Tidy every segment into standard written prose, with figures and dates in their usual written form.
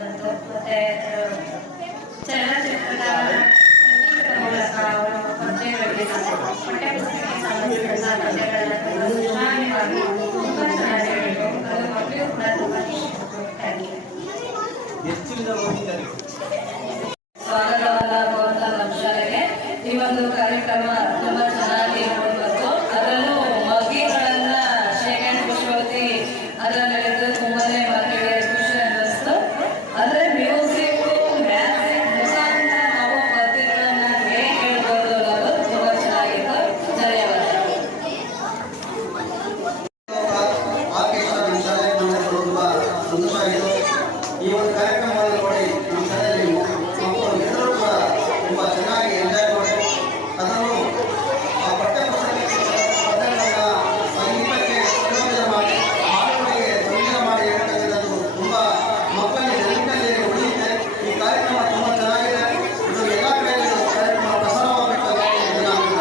ಮತ್ತೆ ಚಲನಚಿತ್ರದ ಸಂಗೀತದ ಮೂಲಕ ಅವರು ಪದ್ಯಗಳಿಗೆ ಪಠ್ಯಪುಸ್ತಕಕ್ಕೆ ಸಂಬಂಧಿಸಿದ ಪದ್ಯಗಳನ್ನು ಸುಶ್ರಾವ್ಯವಾಗಿ ತುಂಬಾ ಚೆನ್ನಾಗಿ ಹೇಳಿದ್ರು. ಅದು ಮಕ್ಕಳು ಕೂಡ ತುಂಬಾ ಸ್ವಾಗತವಾದ ಕೋರ್ತಾ ನಮ್ಮ ಶಾಲೆಗೆ ಈ ಒಂದು ಕಾರ್ಯಕ್ರಮ ತುಂಬಾ ಚೆನ್ನಾಗಿ ಬಂತು. ಅದರಲ್ಲೂ ಮಗಿಗಳನ್ನ ಶೇಖರಣೆ ಪುಷ್ಪವತಿ ಅದರಲ್ಲಿದ್ದು ತುಂಬಾನೇ ಮಕ್ಕಳಿಗೆ ಖುಷಿ ಅನ್ನಿಸ್ತು. ಅಂದ್ರೆ ಮ್ಯೂಸಿಕ್ ಮ್ಯಾಥ್ಸ್ ಮುಖಾಂತರ ನಾವು ಪದ್ಯಗಳನ್ನ ಹೇಗೆ ಹೇಳ್ಬೋದು ಅನ್ನೋದು ತುಂಬಾ ಚೆನ್ನಾಗಿತ್ತು. ಧನ್ಯವಾದ. ಈ ಒಂದು ಕಾರ್ಯಕ್ರಮವನ್ನು ನೋಡಿ ನಮ್ಮ ಶಾಲೆಯಲ್ಲಿ ಮಕ್ಕಳು ಎಲ್ಲರೂ ಕೂಡ ತುಂಬ ಚೆನ್ನಾಗಿ ಎಂಜಾಯ್ ಮಾಡಿ ಅದನ್ನು ಪಠ್ಯಪುಸ್ತಕಗಳನ್ನು ಸಂಗೀತಕ್ಕೆ ಸಂಯೋಜನೆ ಮಾಡಿ ಹಾಡುಗಳಿಗೆ ಸಂಯೋಜನೆ ಮಾಡಿ ಹೇಳ್ತಕ್ಕಂಥದ್ದು ತುಂಬ ಮಕ್ಕಳಿಗೆ ನೆನಪಿನಲ್ಲಿ ಉಳಿಯುತ್ತೆ. ಈ ಕಾರ್ಯಕ್ರಮ ತುಂಬ ಚೆನ್ನಾಗಿದೆ. ಇದು ಎಲ್ಲ ಕಡೆಯಲ್ಲೂ ಕಾರ್ಯಕ್ರಮ ಪ್ರಸಾರವಾಗಬೇಕಾಗಿದೆ ಎಂದು ನಾನು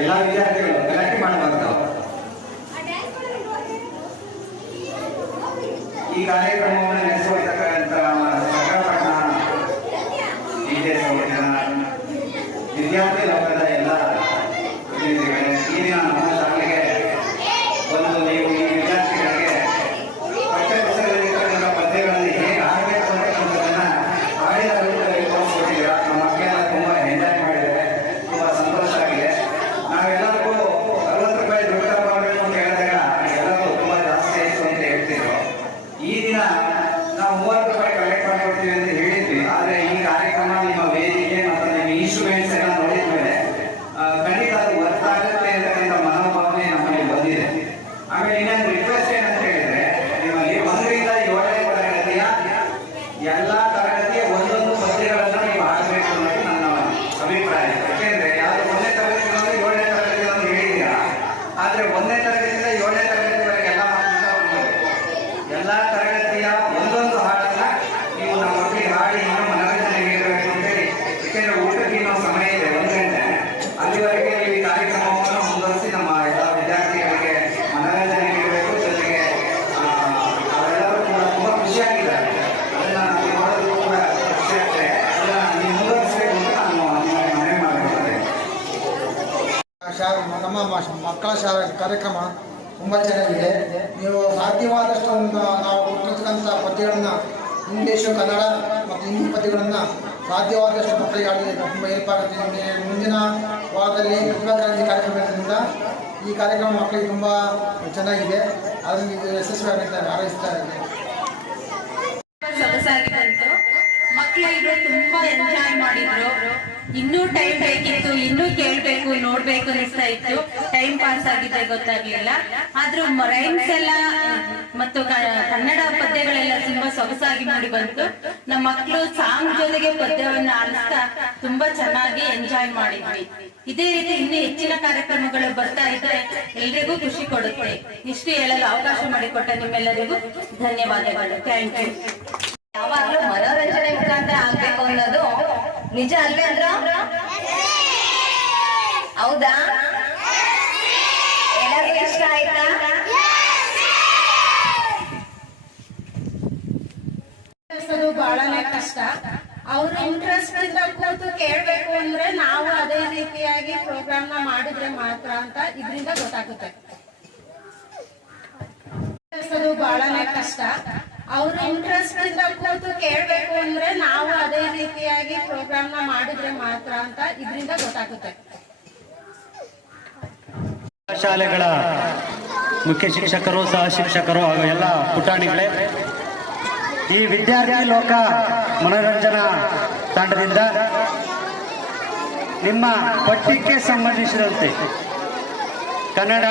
ಎಲ್ಲ ವಿದ್ಯಾರ್ಥಿಗಳು ಗಲಾಟೆ ಮಾಡಬಾರ್ದು. ಈ ಕಾರ್ಯಕ್ರಮವನ್ನು ನಡೆಸುವಂತಕ್ಕಂಥ ಸಕಲಪಟ್ಟಣ ವಿದ್ಯಾರ್ಥಿ ಲೋಕದ ಎಲ್ಲ ಪ್ರತಿನಿಧಿಗಳೇ, ಈ ದಿನ ನಮ್ಮ ಶಾಲೆಗೆ ಒಂದು ನೀವು ಈ ವಿದ್ಯಾರ್ಥಿಗಳಿಗೆ ಪಠ್ಯಪುಸ್ತಕದಲ್ಲಿರ್ತಕ್ಕಂಥ ಪದ್ಯಗಳಲ್ಲಿ ಹೇಗೆ ಆಡಬೇಕು ಅಂತಕ್ಕಂಥದ್ದನ್ನು ಆಡಿದ ರೂಪದಲ್ಲಿ ತೋರಿಸ್ಕೊಟ್ಟಿದ್ದೀರಾ. ನಮ್ಮ ಮಕ್ಕಳೆಲ್ಲ ತುಂಬ ಎಂಜಾಯ್ ಮಾಡಿದ್ದಾರೆ. ತುಂಬ ಸಂತೋಷ ಆಗಿದೆ. ನಾವೆಲ್ಲರಿಗೂ 60 ರೂಪಾಯಿ ದುಡ್ಡು ತಗೊಳ್ಬೇಕು ಅಂತ ಹೇಳಿದಾಗ ಎಲ್ಲರೂ ತುಂಬ ಜಾಸ್ತಿ ಆಯಿತು ಅಂತ ಹೇಳ್ತಿದ್ರು. ಈ ದಿನ ನಾವು 30 ರೂಪಾಯಿ ಕಲೆಕ್ಟ್ ಮಾಡಿಕೊಡ್ತೀವಿ ಅಂತ ಹೇಳಿದ್ವಿ. ಆದರೆ ಈ ಕಾರ್ಯಕ್ರಮ ನಿಮ್ಮ ವೇದಿಕೆ ಮತ್ತು ನಿಮ್ಮ ಇನ್ಸ್ಟ್ರೂಮೆಂಟ್ಸ್ ಎಲ್ಲ ನೋಡಿದ ಮೇಲೆ ಖಂಡಿತ ಅದು ವರ್ಕ್ ಆಗುತ್ತೆ ಅಂತಕ್ಕಂಥ ಮನೋಭಾವನೆ ನಮ್ಮಲ್ಲಿ ಬಂದಿದೆ. ಆಮೇಲೆ ಇನ್ನೊಂದು ರಿಕ್ವೆಸ್ಟ್ ಏನಂತ ಹೇಳಿದ್ರೆ, ನಿಮ್ಮಲ್ಲಿ 1ರಿಂದ 7ನೇ ತರಗತಿಯ ಎಲ್ಲ ತರಗತಿಯ ಒಂದೊಂದು ಪದ್ಯಗಳನ್ನು ನೀವು ಹಾಡಬೇಕು ಅನ್ನೋದು ನನ್ನ ಅಭಿಪ್ರಾಯ. ಯಾಕೆಂದ್ರೆ ಯಾರು 1ನೇ ತರಗತಿ 7ನೇ ತರಗತಿ ಅಂತ ಹೇಳಿದ್ದೀರಾ, ಆದರೆ 1ನೇ ತರಗತಿಯಿಂದ 7ನೇ ತರಗತಿವರೆಗೆ ಎಲ್ಲ ಎಲ್ಲ ತರಗತಿಯ ಒಂದೊಂದು ಹಾಡನ್ನ ನೀವು ನಮ್ಮ ಮಕ್ಕಳಿಗೆ ಹಾಡಿ ಇನ್ನೂ ಮನರಂಜನೆ ನೀಡಬೇಕು ಅಂತೇಳಿ. ಯಾಕೆಂದ್ರೆ ಊಟಕ್ಕೆ ಇನ್ನೂ ಸಮಯ ಇದೆ, 1 ಗಂಟೆ. ಅಲ್ಲಿವರೆಗೆ ನೀವು ಈ ಕಾರ್ಯಕ್ರಮವನ್ನು ಮುಂದುವರಿಸಿ ನಮ್ಮ ಎಲ್ಲ ವಿದ್ಯಾರ್ಥಿಗಳಿಗೆ ಮನರಂಜನೆ ನೀಡಬೇಕು. ಜೊತೆಗೆ ಅವರೆಲ್ಲರೂ ಕೂಡ ತುಂಬಾ ಖುಷಿಯಾಗಿದ್ದಾರೆ. ಅದನ್ನ ನಾವು ನೋಡೋದು ಕೂಡ ಖುಷಿ ಆಗ್ತದೆ. ಅದನ್ನ ನೀವು ಮುಂದುವರಿಸಬೇಕು ಅಂತ ನಾನು ಮನವಿ ಮಾಡಿಕೊಳ್ತೇನೆ. ನಮ್ಮ ಮಕ್ಕಳ ಶಾಲೆ ಕಾರ್ಯಕ್ರಮ ತುಂಬ ಚೆನ್ನಾಗಿದೆ. ನೀವು ಸಾಧ್ಯವಾದಷ್ಟು ನಾವು ಕೊಟ್ಟಿರ್ತಕ್ಕಂಥ ಪದ್ಯಗಳನ್ನು ಇಂಗ್ಲೀಷು, ಕನ್ನಡ ಮತ್ತು ಹಿಂದಿ ಪದ್ಯಗಳನ್ನು ಸಾಧ್ಯವಾದಷ್ಟು ಮಕ್ಕಳಿಗೆ ಆಡಲಿಕ್ಕೆ ತುಂಬ ಹೆಲ್ಪ್ ಆಗುತ್ತೆ. ನಿಮಗೆ ಮುಂದಿನ ವಾರದಲ್ಲಿ ಪ್ರತಿಭಾ ಕಾರ್ಯಕ್ರಮ ಇರೋದ್ರಿಂದ ಈ ಕಾರ್ಯಕ್ರಮ ಮಕ್ಕಳಿಗೆ ತುಂಬ ಚೆನ್ನಾಗಿದೆ. ಅದನ್ನು ನೀವು ಯಶಸ್ವಿಯಾಗಿ ಹಾರೈಸ್ತಾರೆ. ಸೊಗಸಾಗಿ ಬಂತು. ಮಕ್ಕಳಿಗೆ ತುಂಬಾ ಎಂಜಾಯ್ ಮಾಡಿದ್ರು. ಇನ್ನೂ ಟೈಮ್ ಬೇಕಿತ್ತು, ಇನ್ನೂ ಕೇಳ್ಬೇಕು ನೋಡ್ಬೇಕು ಅನಿಸ್ತಾ ಇತ್ತು. ಟೈಮ್ ಪಾಸ್ ಆಗಿದ್ದೆ ಗೊತ್ತಾಗ್ಲಿಲ್ಲ. ಆದ್ರೂ ರೈಮ್ಸ್ ಎಲ್ಲ ಮತ್ತು ಕನ್ನಡ ಪದ್ಯಗಳೆಲ್ಲ ತುಂಬಾ ಸೊಗಸಾಗಿ ಮೂಡಿ ಬಂತು. ನಮ್ಮ ಮಕ್ಕಳು ಸಾಂಗ್ ಜೊತೆಗೆ ಪದ್ಯವನ್ನು ಆಲಿಸ್ತಾ ತುಂಬಾ ಚೆನ್ನಾಗಿ ಎಂಜಾಯ್ ಮಾಡಿದ್ವಿ. ಇದೇ ರೀತಿ ಇನ್ನೂ ಹೆಚ್ಚಿನ ಕಾರ್ಯಕ್ರಮಗಳು ಬರ್ತಾ ಇದ್ರೆ ಎಲ್ರಿಗೂ ಖುಷಿ ಕೊಡುತ್ತೆ. ಇಷ್ಟು ಹೇಳಲು ಅವಕಾಶ ಮಾಡಿಕೊಟ್ಟ ನಿಮ್ಮೆಲ್ಲರಿಗೂ ಧನ್ಯವಾದಗಳು. Thank you. ಯಾವಾಗ್ಲೂ ಮನೋರಂಜನೆ ಮುಖಾಂತರ ಆಗ್ಬೇಕು ಅನ್ನೋದು ನಿಜ ಅಲ್ವೇ ಅಂದ್ರ? ಹೌದಾ? ಎಲ್ಲರಿಗೂ ಇಷ್ಟ ಆಯ್ತಾ? ಬಹಳನೇ ಕಷ್ಟ. ಅವ್ರು ಇಂಟ್ರೆಸ್ಟ್ ಇಂದ ಕೂತು ಕೇಳ್ಬೇಕು ಅಂದ್ರೆ ನಾವು ಅದೇ ರೀತಿಯಾಗಿ ಪ್ರೋಗ್ರಾಮ್ ನ ಮಾಡಿದ್ರೆ ಮಾತ್ರ ಅಂತ ಇದರಿಂದ ಗೊತ್ತಾಗುತ್ತೆ. ಬಹಳನೇ ಕಷ್ಟ. ಅವ್ರು ಇಂಟ್ರೆಸ್ಟ್ ಇಂದ ಕೂತು ಕೇಳ್ಬೇಕು ಅಂದ್ರೆ ನಾವು ಅದೇ ರೀತಿಯಾಗಿ ಪ್ರೋಗ್ರಾಮ್ ನ ಮಾಡಿದ್ರೆ ಮಾತ್ರ ಅಂತ ಇದರಿಂದ ಗೊತ್ತಾಗುತ್ತೆ. ಶಾಲೆಗಳ ಮುಖ್ಯ ಶಿಕ್ಷಕರು, ಸಹ ಶಿಕ್ಷಕರು ಹಾಗೂ ಎಲ್ಲ ಪುಟಾಣಿಗಳೇ, ಈ ವಿದ್ಯಾರ್ಥಿ ಲೋಕ ಮನೋರಂಜನಾ ತಂಡದಿಂದ ನಿಮ್ಮ ಪಠ್ಯಕ್ಕೆ ಸಂಬಂಧಿಸಿದಂತೆ ಕನ್ನಡ,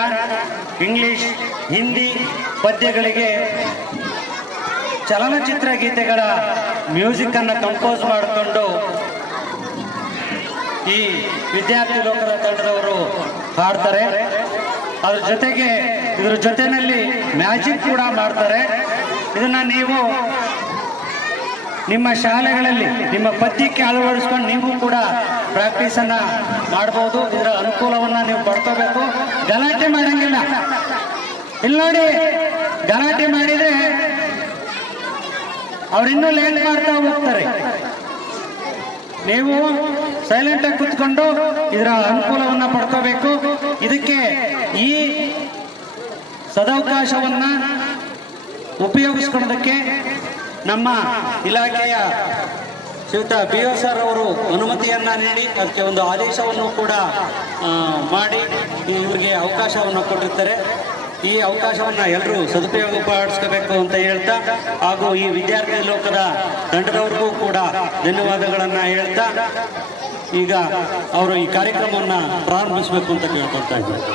ಇಂಗ್ಲಿಷ್, ಹಿಂದಿ ಪದ್ಯಗಳಿಗೆ ಚಲನಚಿತ್ರ ಗೀತೆಗಳ ಮ್ಯೂಸಿಕ್ ಅನ್ನು ಕಂಪೋಸ್ ಮಾಡಿಕೊಂಡು ಈ ವಿದ್ಯಾರ್ಥಿ ಲೋಕದ ತಂಡದವರು ಹಾಡ್ತಾರೆ. ಅದ್ರ ಜೊತೆಗೆ ಇದರ ಜೊತೆಯಲ್ಲಿ ಮ್ಯಾಜಿಕ್ ಕೂಡ ಮಾಡ್ತಾರೆ. ಇದನ್ನ ನೀವು ನಿಮ್ಮ ಶಾಲೆಗಳಲ್ಲಿ ನಿಮ್ಮ ಪದ್ಯಕ್ಕೆ ಅಳವಡಿಸ್ಕೊಂಡು ನೀವು ಕೂಡ ಪ್ರಾಕ್ಟೀಸ್ ಅನ್ನ ಮಾಡಬಹುದು. ಇದರ ಅನುಕೂಲವನ್ನ ನೀವು ಪಡ್ಕೋಬೇಕು. ಗಲಾಟೆ ಮಾಡಂಗಿಲ್ಲ. ಇಲ್ಲಿ ನೋಡಿ, ಗಲಾಟೆ ಮಾಡಿದ್ರೆ ಅವ್ರು ಇನ್ನೂ ಲೇಟ್ ಮಾಡ್ತಾ ಹೋಗ್ತಾರೆ. ನೀವು ಸೈಲೆಂಟ್ ಆಗಿ ಕುತ್ಕೊಂಡು ಇದರ ಅನುಕೂಲವನ್ನ ಪಡ್ಕೋಬೇಕು. ಇದಕ್ಕೆ ಈ ಸದಾವಕಾಶವನ್ನ ಉಪಯೋಗಿಸ್ಕೊಳ್ಳೋದಕ್ಕೆ ನಮ್ಮ ಇಲಾಖೆಯ ಶ್ರೀಯುತ BO ಸರ್ ಅವರು ಅನುಮತಿಯನ್ನ ನೀಡಿ ಅದಕ್ಕೆ ಒಂದು ಆದೇಶವನ್ನು ಕೂಡ ಮಾಡಿ ಇವರಿಗೆ ಅವಕಾಶವನ್ನು ಕೊಟ್ಟಿರ್ತಾರೆ. ಈ ಅವಕಾಶವನ್ನು ಎಲ್ಲರೂ ಸದುಪಯೋಗ ಪಡಿಸ್ಕೋಬೇಕು ಅಂತ ಹೇಳ್ತಾ, ಹಾಗೂ ಈ ವಿದ್ಯಾರ್ಥಿ ಲೋಕದ ತಂಡದವ್ರಿಗೂ ಕೂಡ ಧನ್ಯವಾದಗಳನ್ನು ಹೇಳ್ತಾ ಈಗ ಅವರು ಈ ಕಾರ್ಯಕ್ರಮವನ್ನು ಪ್ರಾರಂಭಿಸಬೇಕು ಅಂತ ಕೇಳ್ಕೊಳ್ತಾ ಇದ್ದಾರೆ.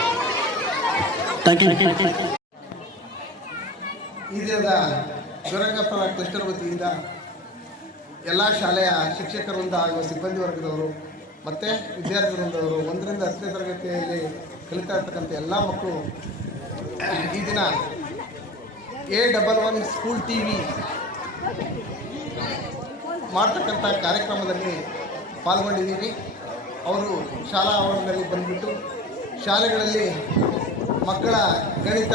Thank you. ಈ ದಿನದ ದುರಂಗಪ್ಪರ ಕ್ಲಸ್ಟರ್ ವತಿಯಿಂದ ಎಲ್ಲ ಶಾಲೆಯ ಶಿಕ್ಷಕ ವೃಂದ ಹಾಗೂ ಸಿಬ್ಬಂದಿ ವರ್ಗದವರು ಮತ್ತು ವಿದ್ಯಾರ್ಥಿ ವೃಂದವರು 1ರಿಂದ 10ನೇ ತರಗತಿಯಲ್ಲಿ ಕಲಿತಾ ಇರ್ತಕ್ಕಂಥ ಎಲ್ಲ ಮಕ್ಕಳು ಈ ದಿನ A11 ಸ್ಕೂಲ್ TV ಮಾಡ್ತಕ್ಕಂಥ ಕಾರ್ಯಕ್ರಮದಲ್ಲಿ ಪಾಲ್ಗೊಂಡಿದ್ದೀವಿ. ಅವರು ಶಾಲಾ ಆವರಣದಲ್ಲಿ ಬಂದುಬಿಟ್ಟು ಶಾಲೆಗಳಲ್ಲಿ ಮಕ್ಕಳ ಗಣಿತ,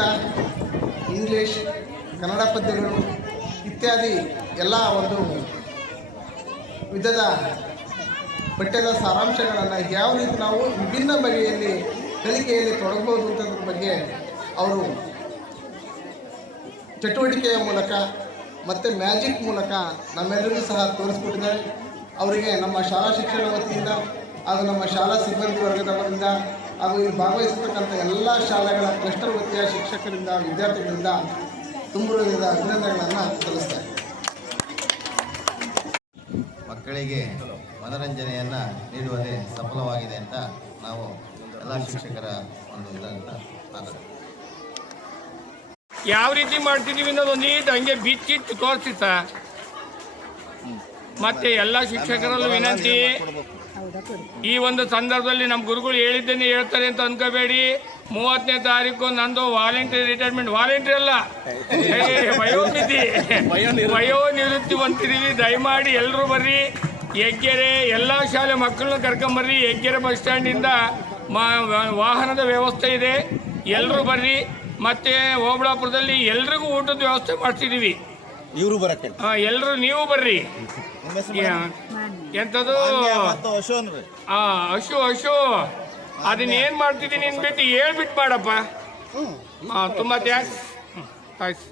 ಇಂಗ್ಲೀಷ್, ಕನ್ನಡ ಪದ್ಯಗಳು ಇತ್ಯಾದಿ ಎಲ್ಲ ಒಂದು ವಿಧದ ಪಠ್ಯದ ಸಾರಾಂಶಗಳನ್ನು ಯಾವ ರೀತಿ ನಾವು ವಿಭಿನ್ನ ಬಗೆಯಲ್ಲಿ ಕಲಿಕೆಯಲ್ಲಿ ತೊಡಗಬಹುದು ಅಂತದ್ರ ಬಗ್ಗೆ ಅವರು ಚಟುವಟಿಕೆಯ ಮೂಲಕ ಮತ್ತು ಮ್ಯಾಜಿಕ್ ಮೂಲಕ ನಮ್ಮೆಲ್ಲರಿಗೂ ಸಹ ತೋರಿಸ್ಕೊಟ್ಟಿದ್ದಾರೆ. ಅವರಿಗೆ ನಮ್ಮ ಶಾಲಾ ಶಿಕ್ಷಣ ವತಿಯಿಂದ ಹಾಗೂ ನಮ್ಮ ಶಾಲಾ ಸಿಬ್ಬಂದಿ ವರ್ಗದವರಿಂದ ಹಾಗೂ ಇಲ್ಲಿ ಭಾಗವಹಿಸತಕ್ಕಂಥ ಎಲ್ಲ ಶಾಲೆಗಳ ಕ್ಲಸ್ಟರ್ ವತಿಯ ಶಿಕ್ಷಕರಿಂದ ವಿದ್ಯಾರ್ಥಿಗಳಿಂದ ತುಂಬುವುದರಿಂದ ಅಭಿನಂದನೆಗಳನ್ನು ಸಲ್ಲಿಸ್ತಾರೆ. ಮಕ್ಕಳಿಗೆ ಮನರಂಜನೆಯನ್ನು ನೀಡುವಲ್ಲಿ ಸಫಲವಾಗಿದೆ ಅಂತ ನಾವು ಎಲ್ಲ ಶಿಕ್ಷಕರ ಒಂದು ಇದಂತ ಮಾತಾಡ್ತೀವಿ. ಯಾವ ರೀತಿ ಮಾಡ್ತಿದ್ದೀವಿ ಅನ್ನೋದು ನೀಟ್ ಹಂಗೆ ಬಿಚ್ಚಿಟ್ಟು ತೋರಿಸಿ ಸರ್. ಮತ್ತೆ ಎಲ್ಲ ಶಿಕ್ಷಕರಲ್ಲೂ ವಿನಂತಿ, ಈ ಒಂದು ಸಂದರ್ಭದಲ್ಲಿ ನಮ್ಮ ಗುರುಗಳು ಹೇಳಿದ್ದೇನೆ ಹೇಳ್ತಾರೆ ಅಂತ ಅನ್ಕೋಬೇಡಿ. 30ನೇ ತಾರೀಕು ನಂದು ವಾಲಂಟಿಯರ್ ರಿಟೈರ್ಮೆಂಟ್, ವಾಲಂಟಿಯರ್ ಅಲ್ಲ ವಯೋನಿಧಿ, ವಯೋನಿವೃತ್ತಿ ಹೊಂದಿದ್ದೀವಿ. ದಯಮಾಡಿ ಎಲ್ಲರೂ ಬರ್ರಿ. ಹೆಗ್ಗೆರೆ ಎಲ್ಲ ಶಾಲೆ ಮಕ್ಕಳನ್ನ ಕರ್ಕೊಂಬರ್ರಿ. ಹೆಗ್ಗೆರೆ ಬಸ್ ಸ್ಟ್ಯಾಂಡಿಂದ ವಾಹನದ ವ್ಯವಸ್ಥೆ ಇದೆ, ಎಲ್ಲರೂ ಬರ್ರಿ. ಮತ್ತೆ ಓಬಳಾಪುರದಲ್ಲಿ ಎಲ್ರಿಗೂ ಊಟದ ವ್ಯವಸ್ಥೆ ಮಾಡ್ತಿದ್ದೀವಿ. ಇವರು ಬರಕ್ಕೆ ಎಲ್ಲರೂ ನೀವು ಬರ್ರಿ. ಎಂಥದ್ದು ಅಶು ಅದನ್ನ ಏನ್ ಮಾಡ್ತಿದ್ದೀನಿ ಅನ್ಬಿಟ್ಟು ಹೇಳ್ಬಿಟ್ಟು ಮಾಡಪ್ಪ. ತುಂಬಾ ಥ್ಯಾಂಕ್ಸ್. ಆಯ್ತು.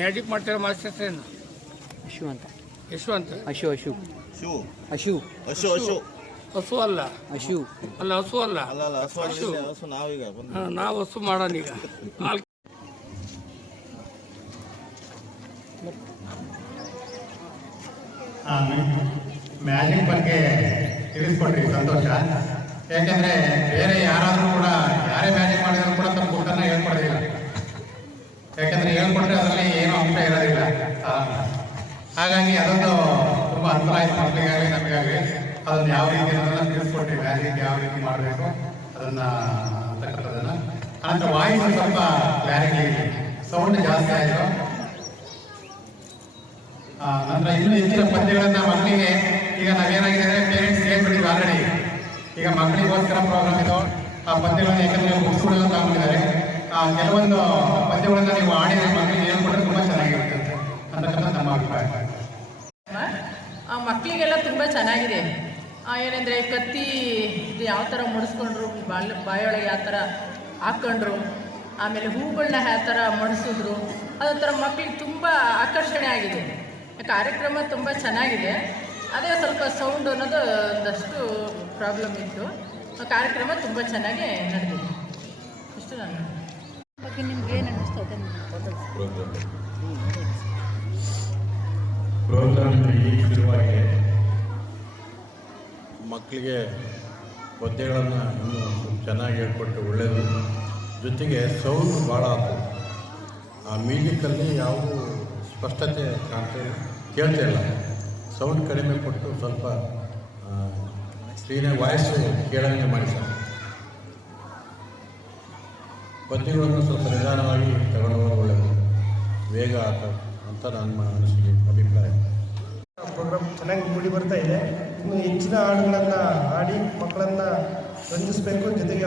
ಮ್ಯಾಜಿಕ್ ಮಾಡ್ತಾರೆ ಮಾಸ್ಟರ್ಸ್ ಏನು? ಯಶವಂತ ಹಸು ಅಲ್ಲ, ಹಸು ಅಲ್ಲ, ನಾವು ಹಸು ಮಾಡೋಣ ಈಗ. ಮ್ಯಾಜಿಕ್ ಬಗ್ಗೆ ತಿಳಿಸ್ಕೊಟ್ರಿ, ಸಂತೋಷ. ಯಾಕೆಂದ್ರೆ ಬೇರೆ ಯಾರಾದರೂ ಕೂಡ ಯಾರೇ ಮ್ಯಾಜಿಕ್ ಮಾಡಿದ್ರು ಕೂಡ ತಮ್ಮ ಬುಕ್ಕನ್ನು ಹೇಳ್ಕೊಡೋದಿಲ್ಲ. ಯಾಕೆಂದ್ರೆ ಹೇಳ್ಕೊಟ್ರೆ ಅದರಲ್ಲಿ ಏನೂ ಅಂಶ ಇರೋದಿಲ್ಲ. ಹಾಗಾಗಿ ಅದೊಂದು ತುಂಬ ಅನುಕೂಲ ಆಯ್ತು ಮಕ್ಕಳಿಗಾಗಲಿ ನಮಗಾಗಲಿ. ಅದನ್ನು ಯಾವ ರೀತಿ ಅನ್ನೋದನ್ನ ತಿಳಿಸ್ಕೊಟ್ರಿ, ಮ್ಯಾಜಿಕ್ ಯಾವ ರೀತಿ ಮಾಡಬೇಕು ಅದನ್ನ ಅಂತಕ್ಕಂಥದ್ದನ್ನು. ಆನಂತರ ವಾಯ್ಸ್ ಸ್ವಲ್ಪ ಕ್ಲಾರಿಟಿ, ಸೌಂಡ್ ಜಾಸ್ತಿ ಆಯಿತು. ನಂತರ ಇನ್ನೂ ಹೆಚ್ಚಿನ ಪದ್ಯಗಳನ್ನ ಮಕ್ಕಳಿಗೆ ಈಗ ನಾವೇನಾಗಿದೆ ಅಂದರೆ ಪೇರೆಂಟ್ಸ್ ಹೇಳ್ಬಿಟ್ಟಿದ್ವಿ ಆಲ್ರೆಡಿ. ಈಗ ಮಕ್ಕಳಿಗೋಸ್ಕರ ಪ್ರೋಗ್ರಾಮ್ ಇದು. ಆ ಪದ್ಯಗಳನ್ನ ಯಾಕಂದರೆ ಬುಕ್ಸ್ಗಳೆಲ್ಲ ತಗೊಂಡಿದ್ದಾರೆ. ಕೆಲವೊಂದು ಪದ್ಯಗಳನ್ನ ನೀವು ಆಡಿದ್ರೆ ಮಕ್ಕಳಿಗೆ ಹೇಳ್ಕೊಟ್ರೆ ತುಂಬ ಚೆನ್ನಾಗಿರುತ್ತೆ ಅಂತಕ್ಕಂಥ ನಮ್ಮ ಅಭಿಪ್ರಾಯ. ಮಕ್ಕಳಿಗೆಲ್ಲ ತುಂಬ ಚೆನ್ನಾಗಿದೆ. ಏನಂದರೆ ಕತ್ತಿ ಯಾವ ಥರ ಮುಡಿಸ್ಕೊಂಡ್ರು, ಬಾಯೊಳಗೆ ಯಾವ ಥರ ಹಾಕ್ಕೊಂಡ್ರು, ಆಮೇಲೆ ಹೂಗಳನ್ನ ಯಾವ ಥರ ಮಡಿಸಿದ್ರು, ಅದೊಂಥರ ಮಕ್ಕಳಿಗೆ ತುಂಬ ಆಕರ್ಷಣೆ ಆಗಿದೆ. ಕಾರ್ಯಕ್ರಮ ತುಂಬ ಚೆನ್ನಾಗಿದೆ. ಅದೇ ಸ್ವಲ್ಪ ಸೌಂಡ್ ಅನ್ನೋದು ಒಂದಷ್ಟು ಪ್ರಾಬ್ಲಮ್ ಇತ್ತು. ಕಾರ್ಯಕ್ರಮ ತುಂಬ ಚೆನ್ನಾಗಿ ನಡೆದಿದೆ. ಇಷ್ಟು ನಾನು ಬಗ್ಗೆ ನಿಮ್ಗೆ ಏನು ಅನ್ನಿಸ್ತು ಅದನ್ನು ಪ್ರೋಗ್ರಾಮ್ ಈಗ ಶುರುವಾಗಿದೆ. ಮಕ್ಕಳಿಗೆ ಪದ್ಯಗಳನ್ನು ಇನ್ನೂ ಚೆನ್ನಾಗಿ ಹೇಳ್ಕೊಟ್ಟು ಒಳ್ಳೆಯದು. ಜೊತೆಗೆ ಸೌಂಡ್ ಭಾಳ ಆಗ್ತದೆ. ಆ ಮ್ಯೂಸಿಕಲ್ಲಿ ಯಾವುದೂ ಸ್ಪಷ್ಟತೆ ಕೇಳ್ತಾ ಇಲ್ಲ. ಸೌಂಡ್ ಕಡಿಮೆ ಕೊಟ್ಟು ಸ್ವಲ್ಪ ಕ್ಲೀನಾಗಿ ವಾಯ್ಸ್ ಕೇಳಂಗೆ ಮಾಡಿ ಸರ್. ಪದ್ಯಗಳನ್ನು ಸ್ವಲ್ಪ ನಿಧಾನವಾಗಿ ತಗೊಂಡು ಒಳ್ಳೆಯದು, ಬೇಗ ಅಂತ ನನ್ನ ಅನಿಸಿಕೆ ಅಭಿಪ್ರಾಯ. ಪ್ರೋಗ್ರಾಮ್ ಚೆನ್ನಾಗಿ ಮೂಡಿ ಬರ್ತಾ ಇದೆ. ಇನ್ನು ಹೆಚ್ಚಿನ ಹಾಡುಗಳನ್ನು ಹಾಡಿ ಮಕ್ಕಳನ್ನು ರಂಜಿಸಬೇಕು. ಜೊತೆಗೆ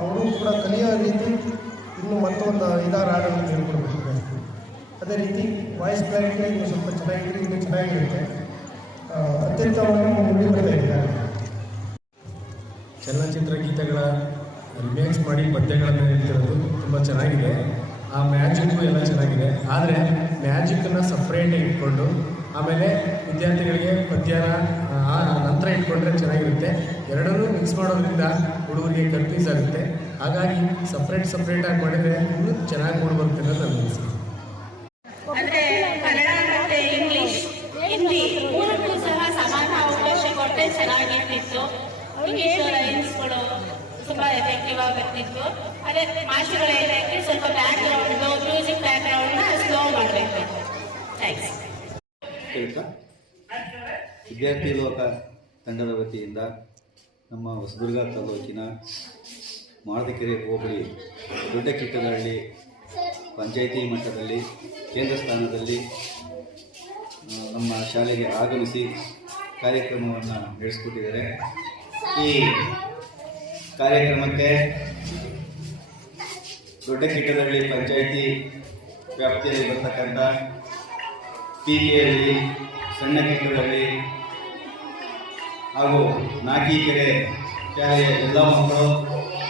ಅವರು ಕೂಡ ಕಲಿಯೋ ರೀತಿ ಇನ್ನು ಮತ್ತೊಂದು 5-6 ಹಾಡುಗಳನ್ನು ಹೇಳ್ಕೊಡ್ಬೇಕು. ಅದೇ ರೀತಿ ವಾಯ್ಸ್ ಕ್ಲಾರಿಟಿ ಇನ್ನೂ ಸ್ವಲ್ಪ ಚೆನ್ನಾಗಿದ್ರೆ ಇನ್ನೂ ಚೆನ್ನಾಗಿರುತ್ತೆ. ಅತ್ಯುತ್ತಮವಾಗಿ ಮೂಡಿ ಬರ್ತಾ ಇದ್ದಾರೆ. ಚಲನಚಿತ್ರ ಗೀತೆಗಳ ರಿಮೇಕ್ಸ್ ಮಾಡಿ ಪದ್ಯಗಳನ್ನು ಹೇಳ್ತಿರೋದು ತುಂಬ ಚೆನ್ನಾಗಿದೆ. ಆ ಮ್ಯಾಜಿಕ್ಕು ಎಲ್ಲ ಚೆನ್ನಾಗಿದೆ. ಆದರೆ ಮ್ಯಾಜಿಕ್ಕನ್ನು ಸಪ್ರೇಟಾಗಿ ಇಟ್ಕೊಂಡು ಆಮೇಲೆ ವಿದ್ಯಾರ್ಥಿಗಳಿಗೆ ಪದ್ಯನ ನಂತರ ಇಟ್ಕೊಂಡ್ರೆ ಚೆನ್ನಾಗಿರುತ್ತೆ. ಎರಡನ್ನೂ ಮಿಕ್ಸ್ ಮಾಡೋದ್ರಿಂದ ಹುಡುಗರಿಗೆ ಕನ್ಫ್ಯೂಸ್ ಆಗುತ್ತೆ. ಹಾಗಾಗಿ ಸಪ್ರೇಟಾಗಿ ಮಾಡಿದರೆ ಇನ್ನೂ ಚೆನ್ನಾಗಿ ಮೂಡಿಬರುತ್ತೆ ಅನ್ನೋದು ನನ್ನ ಅನಿಸಿಕೆ. ಅಂದ್ರೆ ಕನ್ನಡ ಮತ್ತೆ ಇಂಗ್ಲಿಷ್, ಹಿಂದಿ ಮೂರಕ್ಕೂ ಸಹ ಸಮಾನ ಅವಕಾಶ ಕೊಟ್ಟರೆ ಚೆನ್ನಾಗಿರ್ತಿತ್ತು. ಇಂಗ್ಲಿಷ್ ಲೈನ್ಸ್ಗಳು ತುಂಬಾ ಎಫೆಕ್ಟಿವ್ ಆಗಿರ್ತಿತ್ತು. ಅದೇ ಮಾಸ್ಟರ್ಗಳು ಏನಂದ್ರೆ ಸ್ವಲ್ಪ ಬ್ಯಾಕ್ಗ್ರೌಂಡ್ ಮ್ಯೂಸಿಕ್ ಬ್ಯಾಕ್ಗ್ರೌಂಡ್ನ ಸ್ಲೋ ಮಾಡಬೇಕು. ಥ್ಯಾಂಕ್ಸ್. ವಿದ್ಯಾರ್ಥಿ ಲೋಕ ತಂಡದ ವತಿಯಿಂದ ನಮ್ಮ ಹೊಸದುರ್ಗ ತಾಲೂಕಿನ ಮಾರದಕೆರೆ ಹೋಬಳಿ ದೊಡ್ಡಕಿಟ್ಟದಹಳ್ಳಿ ಪಂಚಾಯಿತಿ ಮಟ್ಟದಲ್ಲಿ ಕೇಂದ್ರ ಸ್ಥಾನದಲ್ಲಿ ನಮ್ಮ ಶಾಲೆಗೆ ಆಗಮಿಸಿ ಕಾರ್ಯಕ್ರಮವನ್ನು ನಡೆಸಿಕೊಟ್ಟಿದ್ದಾರೆ. ಈ ಕಾರ್ಯಕ್ರಮಕ್ಕೆ ದೊಡ್ಡಕಿಟ್ಟದಹಳ್ಳಿ ಪಂಚಾಯಿತಿ ವ್ಯಾಪ್ತಿಯಲ್ಲಿ ಬರ್ತಕ್ಕಂಥ ಪಿಕೆಹಳ್ಳಿ, ಸಣ್ಣ ಕಿಟ್ಟದಹಳ್ಳಿ ಹಾಗೂ ನಾಕಿಕೆರೆ ಶಾಲೆಯ ಎಲ್ಲ ಮಕ್ಕಳು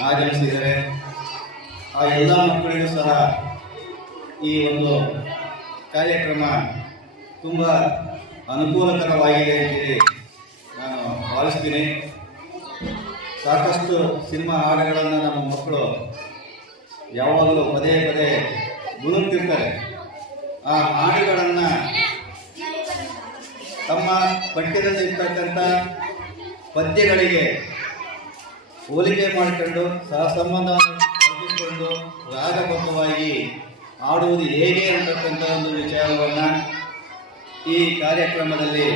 ಆಗಮಿಸಿದ್ದಾರೆ. ಆ ಎಲ್ಲ ಮಕ್ಕಳಿಗೂ ಸಹ ಈ ಒಂದು ಕಾರ್ಯಕ್ರಮ ತುಂಬ ಅನುಕೂಲಕರವಾಗಿದೆ ಅಂತೇಳಿ ನಾನು ಭಾವಿಸ್ತೀನಿ. ಸಾಕಷ್ಟು ಸಿನಿಮಾ ಹಾಡುಗಳನ್ನು ನಮ್ಮ ಮಕ್ಕಳು ಯಾವಾಗಲೂ ಪದೇ ಪದೇ ಗುರುತಿರ್ತಾರೆ. ಆ ಹಾಡುಗಳನ್ನು ತಮ್ಮ ಪಠ್ಯದಲ್ಲಿ ಇರ್ತಕ್ಕಂಥ ಪದ್ಯಗಳಿಗೆ ಹೋಲಿಕೆ ಮಾಡಿಕೊಂಡು ಸಹಸಂಬಂಧವನ್ನು ಹೊಂದಿಕೊಂಡು ರಾಗಬದ್ಧವಾಗಿ ಆಡುವುದು ಹೇಗೆ ಅಂತಕ್ಕಂಥ ಒಂದು ವಿಚಾರವನ್ನು ಈ ಕಾರ್ಯಕ್ರಮದಲ್ಲಿ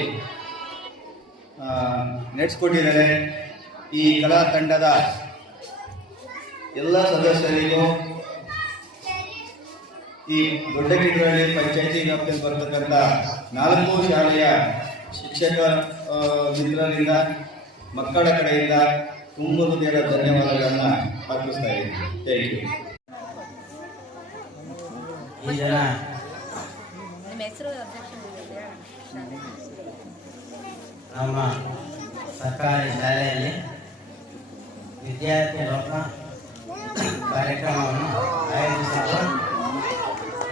ನಡೆಸಿಕೊಟ್ಟಿದ್ದಾರೆ. ಈ ಕಲಾ ತಂಡದ ಎಲ್ಲ ಸದಸ್ಯರಿಗೂ ಈ ದೊಡ್ಡಕಿಟ್ಟದಹಳ್ಳಿ ಪಂಚಾಯಿತಿ ವ್ಯಾಪ್ತಿಯಲ್ಲಿ ಬರತಕ್ಕಂಥ 4 ಶಾಲೆಯ ಶಿಕ್ಷಕ ಮಿತ್ರರಿಂದ ಮಕ್ಕಳ ಕಡೆಯಿಂದ ತುಂಬ ಹೃದಯದ ಧನ್ಯವಾದಗಳನ್ನು ಅರ್ಪಿಸ್ತಾ ಇದ್ದೀನಿ. Thank you. ಈ ಜನ ನಮ್ಮ ಸರ್ಕಾರಿ ಶಾಲೆಯಲ್ಲಿ ವಿದ್ಯಾರ್ಥಿ ಲೋಕ ಕಾರ್ಯಕ್ರಮವನ್ನು ಆಯೋಜಿಸಿದ್ದು,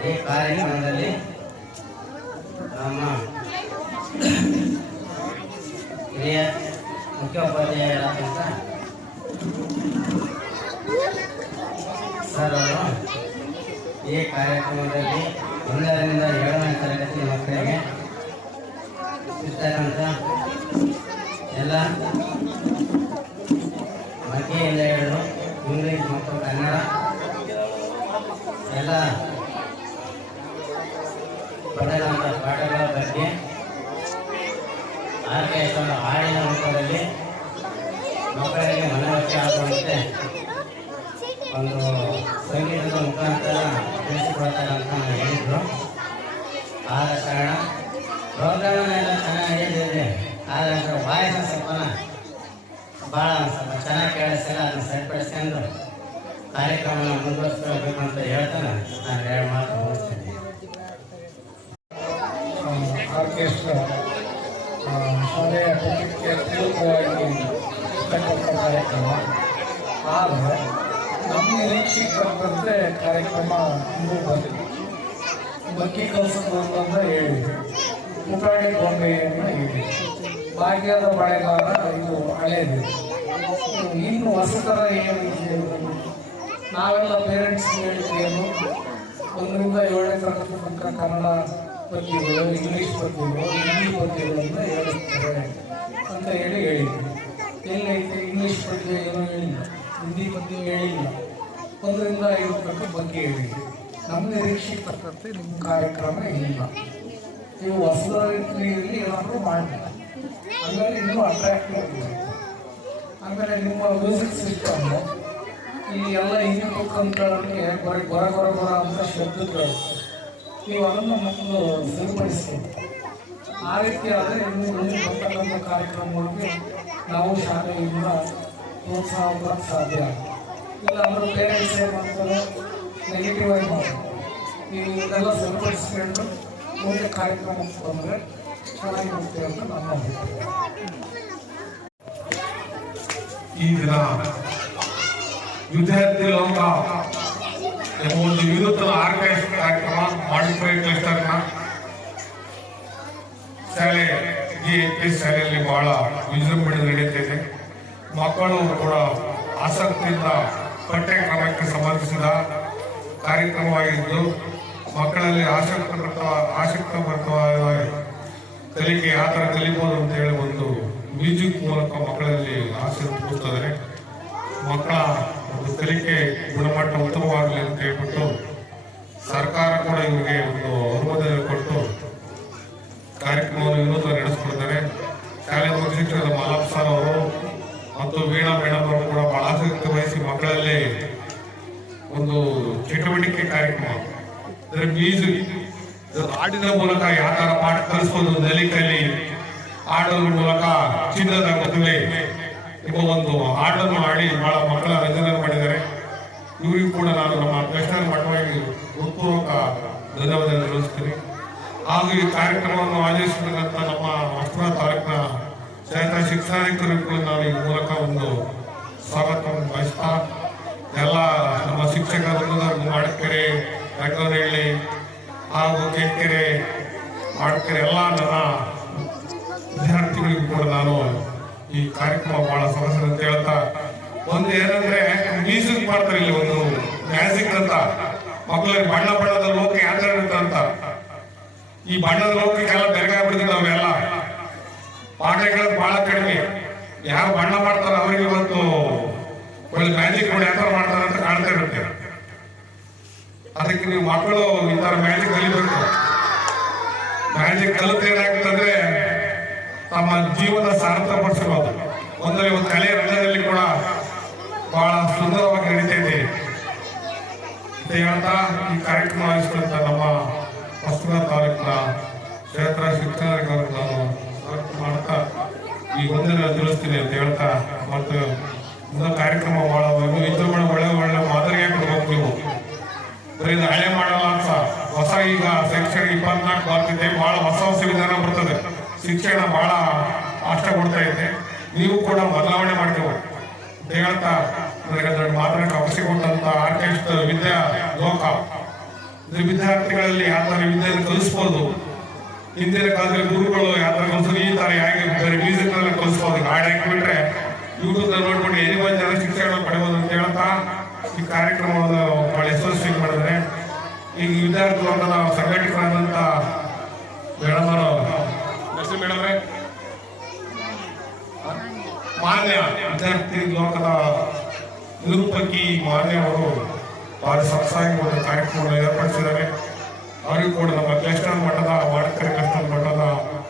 ಈ ಕಾರ್ಯಕ್ರಮದಲ್ಲಿ ನಮ್ಮ ಹಿರಿಯ ಮುಖ್ಯೋಪಾಧ್ಯಾಯರಾದಂಥ ಸರ್ ಅವರು ಈ ಕಾರ್ಯಕ್ರಮದಲ್ಲಿ 1ರಿಂದ 7ನೇ ತರಗತಿ ಮಕ್ಕಳಿಗೆ ಇರ್ತಕ್ಕಂಥ ಎಲ್ಲ ಮಗ್ಗಿಯಿಂದ ಹಿಡಿದು ಇಂಗ್ಲೀಷ್ ಮತ್ತು ಕನ್ನಡ ಎಲ್ಲ ಪಡೆದಂಥ ಪಾಠಗಳ ಬಗ್ಗೆ ಆರ್ಕೆಸ್ಟ್ರಾ ಹಾಡಿನ ರೂಪದಲ್ಲಿ ಮಕ್ಕಳಿಗೆ ಮನವರಿಕೆ ಆಗುವಂತೆ ಒಂದು ಸಂಗೀತದ ಮುಖಾಂತರ ತಿಳಿಸಿಕೊಡ್ತಾರೆ ಅಂತ ಹೇಳಿದರು. ಆದ ಕಾರಣ ಪ್ರೋಗ್ರಾಮನ್ನೆಲ್ಲ ಚೆನ್ನಾಗಿ ಹೇಳಿದ್ರೆ, ಆದರೆ ವಾಯ್ಸ್ ಸ್ವಲ್ಪ ಚೆನ್ನಾಗಿ ಕೇಳಿಸಿಲ್ಲ. ಅದನ್ನು ಸರಿಪಡಿಸ್ಕೊಂಡು ಕಾರ್ಯಕ್ರಮವನ್ನು ಮುಂದುವರಿಸಬೇಕು ಅಂತ ಹೇಳ್ತಾನೆ ನಾನು 2 ಮಾತು ಮುಗಿಸ್ತೀನಿ. ಆರ್ಕೆಸ್ಟ್ರಾ ಶಾಲೆಯ ಪಠ್ಯಕ್ಕೆ ಪೂರಕವಾಗಿ ಇರ್ತಕ್ಕಂಥ ಕಾರ್ಯಕ್ರಮ. ಆದರೆ ನಮ್ಮ ನಿರೀಕ್ಷಿತರಂತೆ ಕಾರ್ಯಕ್ರಮ ಇನ್ನೂ ಬಂದಿದೆ. ಬಗ್ಗಿ ಕಲಿಸೋದು ಅಂತಂದ್ರೆ ಹೇಳಿದೆ, ಪುಟಾಣಿ ಗೊಂಬೆಯನ್ನು ಇದೆ, ಭಾಗ್ಯದ ಬಳೆಗಾರ ಇದು ಹಳೇದು. ಇನ್ನು ಹೊಸತರ ಏನಿದೆ, ನಾವೆಲ್ಲ ಪೇರೆಂಟ್ಸ್ ಹೇಳಿದ್ದೇನು 1ರಿಂದ 7ನೇ ತರಗತಿ ತನಕ ಕನ್ನಡ ಪದ್ಯಗಳು, ಇಂಗ್ಲೀಷ್ ಪದ್ಯಗಳು, ಹಿಂದಿ ಪದ್ಯಗಳನ್ನು ಹೇಳುತ್ತಾರೆ ಅಂತ ಹೇಳಿದ್ವಿ. ಎಲ್ಲೈತೆ ಇಂಗ್ಲೀಷ್ ಪದ್ಯ ಏನೂ ಹೇಳಿಲ್ಲ, ಹಿಂದಿ ಪದ್ಯ ಹೇಳಿಲ್ಲ, 1ರಿಂದ 5 ತನಕ ಬಗ್ಗೆ ಹೇಳಿದ್ವಿ. ನಮ್ಮ ನಿರೀಕ್ಷಿತಕ್ಕಂತೆ ನಿಮ್ಮ ಕಾರ್ಯಕ್ರಮ ಇಲ್ಲ. ನೀವು ಹೊಸ ರೀತಿಯಲ್ಲಿ ಏನಾದರೂ ಮಾಡಿ, ಹಂಗಾಗಿ ಇನ್ನೂ ಅಟ್ರಾಕ್ಟಿವ್ ಇದೆ. ಆಮೇಲೆ ನಿಮ್ಮ ಮ್ಯೂಸಿಕ್ ಸಿಸ್ಟಮ್ ಈ ಎಲ್ಲ ಹಿಂದಿ ಬುಕ್ಕಂತಗಳಿಗೆ ಗೊರ ಅಂತ ಶಬ್ದಗಳು, ನೀವು ಅದನ್ನು ಮೊದಲು ಸರಿಪಡಿಸ್ಬೋದು. ಆ ರೀತಿ ಆದರೆ ಇನ್ನು ಮುಂದೆ ಬರ್ತಕ್ಕಂಥ ಕಾರ್ಯಕ್ರಮಗಳಿಗೆ ನಾವು ಶಾಲೆಯಿಂದ ಪ್ರೋತ್ಸಾಹ ಕೊಡೋಕ್ಕೆ ಸಾಧ್ಯ. ಇಲ್ಲ ಅಂದ್ರೆ ಪೇರೆಂಟ್ಸ್ ಏನು ಮಾಡ್ತಾರೆ, ನೆಗೆಟಿವ್ ಆಗಿ ಮಾಡ್ತಾರೆ. ನೀವು ಇದೆಲ್ಲ ಸರಿಪಡಿಸ್ಕೊಂಡು ಮುಂದೆ ಕಾರ್ಯಕ್ರಮ ಬಂದರೆ ಚೆನ್ನಾಗಿರುತ್ತೆ ಅಂತ ನನ್ನ ಅಭಿಪ್ರಾಯ. ಈ ದಿನ ವಿದ್ಯಾರ್ಥಿ ಲೋಕ ಎಂಬ ಒಂದು ವಿನೂತನ ಆರ್ಗನೈಸ್ ಕಾರ್ಯಕ್ರಮ ಮಾಡಿಫೈ ಕ್ಲಸ್ಟರ್ನ ಶಾಲೆ GHS ಶಾಲೆಯಲ್ಲಿ ಬಹಳ ವಿಜೃಂಭಣೆ ನಡೀತಿದೆ. ಮಕ್ಕಳು ಕೂಡ ಆಸಕ್ತಿಯಿಂದ ಪಠ್ಯಕ್ರಮಕ್ಕೆ ಸಂಬಂಧಿಸಿದ ಕಾರ್ಯಕ್ರಮವಾಗಿದ್ದು ಮಕ್ಕಳಲ್ಲಿ ಆಸಕ್ತಭರಿತವಾದ ಕಲಿಕೆ ಯಾವ ಥರ ಕಲಿಬೋದು ಅಂತ ಹೇಳಿ ಒಂದು ಮ್ಯೂಸಿಕ್ ಮೂಲಕ ಮಕ್ಕಳಲ್ಲಿ ಆಸೆ ತೋರಿಸ್ತಾರೆ. ಮಕ್ಕಳ ಒಂದು ಕಲಿಕೆ ಗುಣಮಟ್ಟ ಉತ್ತಮವಾಗಲಿ ಅಂತ ಹೇಳ್ಬಿಟ್ಟು ಸರ್ಕಾರ ಕೂಡ ಇವರಿಗೆ ಒಂದು ಅನುಮೋದನೆ ಕೊಟ್ಟು ಕಾರ್ಯಕ್ರಮವನ್ನು ವಿನೂತನ ನಡೆಸಿಕೊಡ್ತಾರೆ. ಶಾಲೆ ಶಿಕ್ಷಕರಾದ ಮಲ್ಲಪ್ಪ ಸರ್ ಅವರು ಮತ್ತು ವೀಣಾ ಮೇಡಮ್ ಅವರು ಕೂಡ ಬಹಳ ಆಸಕ್ತಿ ವಹಿಸಿ ಮಕ್ಕಳಲ್ಲಿ ಒಂದು ಚಟುವಟಿಕೆ ಕಾರ್ಯಕ್ರಮ ಅಂದರೆ ಮ್ಯೂಸಿಕ್ ಹಾಡಿನ ಮೂಲಕ ಯಾವ ತರ ಪಾಠ ಕಲಿಸ್ಬೋದು, ನೆಲಿಕಲಿ ಹಾಡೋದ್ರ ಮೂಲಕ ಚಿನ್ನದ ಮದುವೆ ಎಂಬ ಒಂದು ಹಾಡನ್ನು ಹಾಡಿ ಬಹಳ ಮಕ್ಕಳ ರಂಜನೆ ಮಾಡಿದ್ದಾರೆ. ಇವರಿಗೂ ಕೂಡ ನಾನು ನಮ್ಮ ಕ್ಲಸ್ಟರ್ ಮಟ್ಟವಾಗಿ ಹೃತ್ಪೂರ್ವಕ ಧನ್ಯವಾದ ತಿಳಿಸ್ತೀನಿ. ಹಾಗೂ ಈ ಕಾರ್ಯಕ್ರಮವನ್ನು ಆಯೋಜಿಸಿದಂತ ನಮ್ಮ ಹೊಸಪುರ ತಾಲೂಕಿನ ಕ್ಷೇತ್ರ ಶಿಕ್ಷಣಿಕರಿಗೂ ನಾನು ಈ ಮೂಲಕ ಒಂದು ಸ್ವಾಗತ ಬಯಸ್ತಾ ಎಲ್ಲ ನಮ್ಮ ಶಿಕ್ಷಕರು ಮಾಡಕೆರೆ, ರಂಗನಹಳ್ಳಿ ಹಾಗೂ ಕೆರೆಕೆರೆ, ಮಾಡಕೆರೆ ಎಲ್ಲ ನನ್ನ ವಿದ್ಯಾರ್ಥಿಗಳಿಗೂ ಕೂಡ ನಾನು ಈ ಕಾರ್ಯಕ್ರಮ ಬಹಳ ಸೊಗಸು ಅಂತ ಹೇಳ್ತಾ, ಒಂದು ಏನಂದ್ರೆ ಮ್ಯೂಸಿಕ್ ಮಾಡ್ತಾರೆ ಇಲ್ಲಿ ಒಂದು ಮ್ಯಾಜಿಕ್ ಅಂತ ಮಕ್ಕಳಿಗೆ ಬಣ್ಣ ಬಣ್ಣದ ಲೋಕ ಯಾತ್ರೆ ಇರುತ್ತೆ ಅಂತ. ಈ ಬಣ್ಣದ ಲೋಕಕ್ಕೆಲ್ಲ ಬೆರಗಾಗ್ಬಿಡ್ತೀವಿ ನಾವೆಲ್ಲ. ಪಾಠಗಳು ಬಹಳ ಕಡಿಮೆ. ಯಾರು ಬಣ್ಣ ಮಾಡ್ತಾರ ಅವರಿಗೆ ಇವತ್ತು ಒಳ್ಳೆ ಮ್ಯಾಜಿಕ್ ನೋಡಿ ಯಾವ ಮಾಡ್ತಾರೆ ಅಂತ ಕಾಣ್ತಾ ಇರುತ್ತೆ. ಅದಕ್ಕೆ ನೀವು ಮಕ್ಕಳು ಈ ತರ ಮ್ಯಾಜಿಕ್ ಕಲಿಬೇಕು. ಮ್ಯಾಜಿಕ್ ಕಲಿತು ಏನಾಗ್ತಂದ್ರೆ ತಮ್ಮ ಜೀವನ ಸಾರ್ಥಕಪಡಿಸಬಹುದು. ಒಂದರಲ್ಲಿ ಒಂದು ಕಲೆ ರಂಗದಲ್ಲಿ ಕೂಡ ಬಹಳ ಸುಂದರವಾಗಿ ನಡೀತೈತೆ ಅಂತ ಹೇಳ್ತಾ ಈ ಕಾರ್ಯಕ್ರಮ ಆಯೋಜಿಸಿದಂತ ನಮ್ಮ ಹೊಸಪುರ ತಾಲೂಕಿನ ಕ್ಷೇತ್ರ ಶಿಕ್ಷಣಾಧಿಕಾರಿಗೆ ನಾನು ಸ್ವಾಗತ ಮಾಡ್ತಾ ಈ ಒಂದನ್ನು ತಿಳಿಸ್ತೀನಿ ಅಂತ ಹೇಳ್ತಾ, ಮತ್ತು ಮುಂದೆ ಕಾರ್ಯಕ್ರಮ ಬಹಳ ವಿಜೃಂಭಣೆ ಒಳ್ಳೆ ಮಾದರಿಯೇ ಕೊಡ್ಬೇಕು. ನೀವು ಬರೀ ಹಳೆ ಮಾಡಲ್ಲ ಅಂತ ಹೊಸ ಈಗ ಶೈಕ್ಷಣಿಕ 24 ಬರ್ತಿದೆ, ಬಹಳ ಹೊಸ ವಿಧಾನ ಬರ್ತದೆ. ಶಿಕ್ಷಣ ಬಹಳ ಕಷ್ಟ ಕೊಡ್ತಾ ಇದೆ. ನೀವು ಕೂಡ ಬದಲಾವಣೆ ಮಾಡ್ಕೋಬೇಕು ಅಂತ ಹೇಳ್ತಾ ನನಗೆ ದೊಡ್ಡ ಮಾತಾಡಕ್ಕೆ ಅವಕಾಶ ಕೊಟ್ಟಂತ ಆರ್ಕೆಸ್ಟ್ರಾ ವಿದ್ಯಾ ಲೋಕ ವಿದ್ಯಾರ್ಥಿಗಳಲ್ಲಿ ಯಾವ ತರ ವಿದ್ಯೆಯನ್ನು ಕಲಿಸ್ಬೋದು, ಹಿಂದಿನ ಕಾಲದಲ್ಲಿ ಗುರುಗಳು ಯಾವ ತರ ಕಲಿಸೋದು, ಈ ತರ ಹೇಗೆ ಬೇರೆ ಮ್ಯೂಸಿಕ್ ನಲ್ಲಿ ಕಲಿಸ್ಬೋದು. ಹಾಡು ಹಾಕಿಬಿಟ್ರೆ ಯೂಟ್ಯೂಬ್ ನಲ್ಲಿ ನೋಡ್ಕೊಂಡು ಎಲ್ಲಿ ಜನ ಶಿಕ್ಷಣ ಪಡೆಯಬಹುದು ಅಂತ ಹೇಳ್ತಾ ಈ ಕಾರ್ಯಕ್ರಮವನ್ನು ಬಹಳ ಯಶಸ್ವಿ ಮಾಡಿದ್ರೆ ಈಗ ವಿದ್ಯಾರ್ಥಿ ಲೋಕದ ಸಂಘಟಕರಾದಂತ ಮೇಡಮ್ ಮೇಡಮ್ರೆ, ಮಾನ್ಯ ವಿದ್ಯಾರ್ಥಿ ಲೋಕದ ನಿರೂಪಕಿ ಮಾನ್ಯ ಅವರು ಬಹಳ ಸೊಗಸಾಗಿ ಒಂದು ಕಾರ್ಯಕ್ರಮವನ್ನು ಏರ್ಪಡಿಸಿದ್ದಾರೆ. ಅವರಿಗೂ ಕೂಡ ನಮ್ಮ ಕ್ಲಸ್ಟರ್ ಮಟ್ಟದ ಮಾಡಕೆರೆ ಕ್ಲಸ್ಟರ್ ಮಟ್ಟದ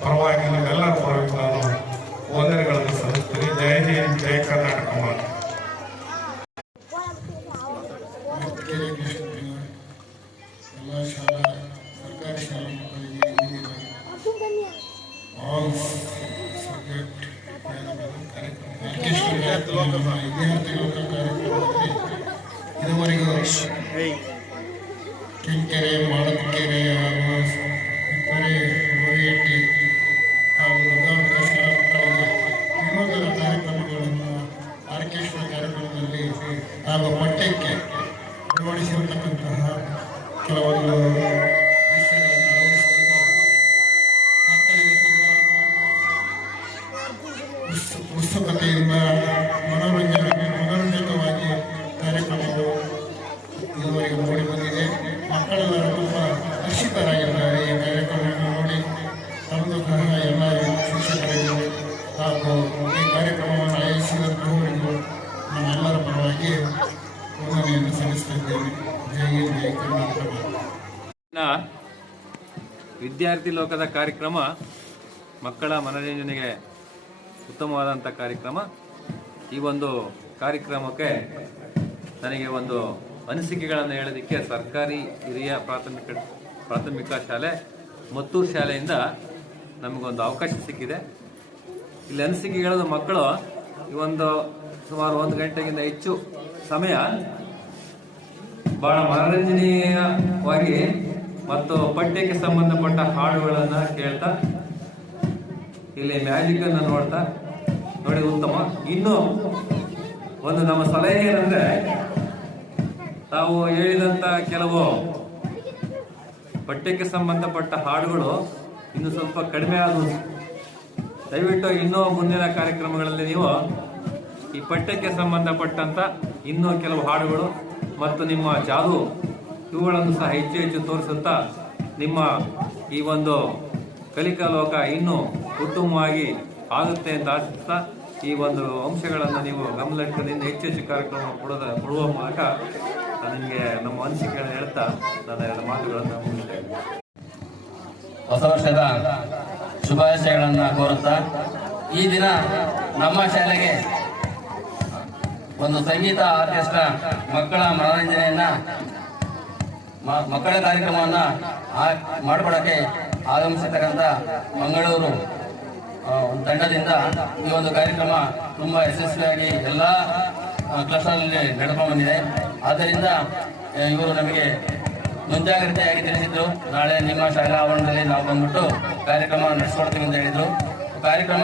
ಪರವಾಗಿ ನಿಮ್ಮೆಲ್ಲರ ಪರವಾಗಿ ನಾನು ವಂದನೆಗಳನ್ನು ಸಲ್ಲಿಸ್ತೀನಿ. ಜಯ ಜಯ ಜಯ ಕರ್ನಾಟಕ ಮಾತು. ಎಲ್ಲ ಶಾಲಾ ಸರ್ಕಾರಿ ಶಾಲಾ ಮಕ್ಕಳಿಗೆ ಆಲ್ ಸಬ್ಜೆಕ್ಟ್ ವಿದ್ಯಾರ್ಥಿ ಲೋಕ ಕಾರ್ಯಕ್ರಮದಲ್ಲಿ ಇದುವರೆಗೂ ಕಿಂಕೆರೆ, ಮಾಡಕೆರೆ ಹಾಗೂ ಇತರೆ ಗೋರಿಹಟ್ಟಿ ಹಾಗೂ ದೊಡ್ಡ ಶಾಲಾ ಮಕ್ಕಳಿಗೆ ವಿನೋದನ ಕಾರ್ಯಕ್ರಮಗಳನ್ನು ಆರ್ಕೆಸ್ಟ್ರಾ ಕಾರ್ಯಕ್ರಮದಲ್ಲಿ ಹಾಗೂ ಪಠ್ಯಕ್ಕೆ ಅಳವಡಿಸಿರತಕ್ಕಂತಹ ಕೆಲವೊಂದು ವಿಷಯಗಳನ್ನು ಅಳವಡಿಸಿಕೊಂಡು ಮಕ್ಕಳಿಗೆ ಉತ್ಸುಕತೆಯಿಂದ ಮನೋರಂಜಕವಾಗಿ ಕಾರ್ಯಕ್ರಮಗಳು ಇದುವರೆಗೂ ನೋಡಿ ಬಂದಿದೆ. ಮಕ್ಕಳೆಲ್ಲರೂ ತುಂಬ ಹರ್ಷಿತರಾಗಿದ್ದಾರೆ ಈ ಕಾರ್ಯಕ್ರಮವನ್ನು ನೋಡಿ. ತಮ್ಮದು ಸಹ ಎಲ್ಲ ಶಿಕ್ಷಕರಿಗೂ ಹಾಗೂ ಈ ಕಾರ್ಯಕ್ರಮವನ್ನು ಆಯೋಜಿಸಿದಂತಹವರಿಗೂ ನಮ್ಮೆಲ್ಲರ ಪರವಾಗಿ ವಂದನೆಯನ್ನು ಸಲ್ಲಿಸ್ತಾ ಇದ್ದೇವೆ. ಜೈ ಹಿಂದ್, ಜೈ ಕರ್ನಾಟಕ. ವಿದ್ಯಾರ್ಥಿ ಲೋಕದ ಕಾರ್ಯಕ್ರಮ ಮಕ್ಕಳ ಮನರಂಜನೆಗೆ ಉತ್ತಮವಾದಂಥ ಕಾರ್ಯಕ್ರಮ. ಈ ಒಂದು ಕಾರ್ಯಕ್ರಮಕ್ಕೆ ನನಗೆ ಒಂದು ಅನಿಸಿಕೆಗಳನ್ನು ಹೇಳೋದಕ್ಕೆ ಸರ್ಕಾರಿ ಹಿರಿಯ ಪ್ರಾಥಮಿಕ ಶಾಲೆ ಮತ್ತೂರು ಶಾಲೆಯಿಂದ ನಮಗೊಂದು ಅವಕಾಶ ಸಿಕ್ಕಿದೆ. ಇಲ್ಲಿ ಅನಿಸಿಕೆ ಹೇಳೋದು ಮಕ್ಕಳು ಈ ಒಂದು ಸುಮಾರು 1 ಗಂಟೆಗಿಂತ ಹೆಚ್ಚು ಸಮಯ ಬಹಳ ಮನರಂಜನೀಯವಾಗಿ ಮತ್ತು ಪಠ್ಯಕ್ಕೆ ಸಂಬಂಧಪಟ್ಟ ಹಾಡುಗಳನ್ನು ಕೇಳ್ತಾ ಇಲ್ಲಿ ಮ್ಯಾಜಿಕ್ ಅನ್ನು ನೋಡ್ತಾ ನೋಡಿ ಉತ್ತಮ. ಇನ್ನು ಒಂದು ನಮ್ಮ ಸಲಹೆ ಏನಂದ್ರೆ, ತಾವು ಹೇಳಿದಂತ ಕೆಲವು ಪಠ್ಯಕ್ಕೆ ಸಂಬಂಧಪಟ್ಟ ಹಾಡುಗಳು ಇನ್ನು ಸ್ವಲ್ಪ ಕಡಿಮೆ ಆದವು. ದಯವಿಟ್ಟು ಇನ್ನೂ ಮುಂದಿನ ಕಾರ್ಯಕ್ರಮಗಳಲ್ಲಿ ನೀವು ಈ ಪಠ್ಯಕ್ಕೆ ಸಂಬಂಧಪಟ್ಟಂತ ಇನ್ನೂ ಕೆಲವು ಹಾಡುಗಳು ಮತ್ತು ನಿಮ್ಮ ಜಾದು ಇವುಗಳನ್ನು ಸಹ ಹೆಚ್ಚು ಹೆಚ್ಚು ತೋರಿಸುತ್ತಾ ನಿಮ್ಮ ಈ ಒಂದು ಕಲಿಕಾ ಲೋಕ ಇನ್ನೂ ಉತ್ತಮವಾಗಿ ಆಗುತ್ತೆ ಅಂತ ಆಶಿಸ್ತಾ ಈ ಒಂದು ಅಂಶಗಳನ್ನು ನೀವು ಗಮನದಲ್ಲಿಟ್ಟುಕೊಂಡು ಹೆಚ್ಚು ಹೆಚ್ಚು ಕಾರ್ಯಕ್ರಮ ಕೊಡುವ ಮೂಲಕ ನನಗೆ ನಮ್ಮ ಅನಿಸಿಕೆಗಳನ್ನು ಹೇಳ್ತಾ ನನ್ನ ಎಲ್ಲ ಮಾತುಗಳನ್ನು ಮುಗಿಸ್ತೇನೆ. ಹೊಸ ವರ್ಷದ ಶುಭಾಶಯಗಳನ್ನು ಕೋರುತ್ತಾ ಈ ದಿನ ನಮ್ಮ ಶಾಲೆಗೆ ಒಂದು ಸಂಗೀತ ಆರ್ಕೆಸ್ಟ್ರಾ ಮಕ್ಕಳ ಮನೋರಂಜನೆಯನ್ನ ಮಕ್ಕಳ ಕಾರ್ಯಕ್ರಮವನ್ನ ಮಾಡಿಕೊಡಕ್ಕೆ ಆಗಮಿಸಿರ್ತಕ್ಕಂಥ ಮಂಗಳೂರು ತಂಡದಿಂದ ಈ ಒಂದು ಕಾರ್ಯಕ್ರಮ ತುಂಬಾ ಯಶಸ್ವಿಯಾಗಿ ಎಲ್ಲ ಕ್ಲಸ್ಟರ್ನಲ್ಲಿ ನಡ್ಕೊಂಡು ಬಂದಿದೆ. ಆದ್ದರಿಂದ ಇವರು ನಮಗೆ ಮುಂಜಾಗ್ರತೆಯಾಗಿ ತಿಳಿಸಿದ್ರು, ನಾಳೆ ನಿಮ್ಮ ಶಾಲಾ ಆವರಣದಲ್ಲಿ ನಾವು ಬಂದ್ಬಿಟ್ಟು ಕಾರ್ಯಕ್ರಮ ನಡೆಸ್ಕೊಡ್ತೀವಿ ಅಂತ ಹೇಳಿದ್ರು. ಕಾರ್ಯಕ್ರಮ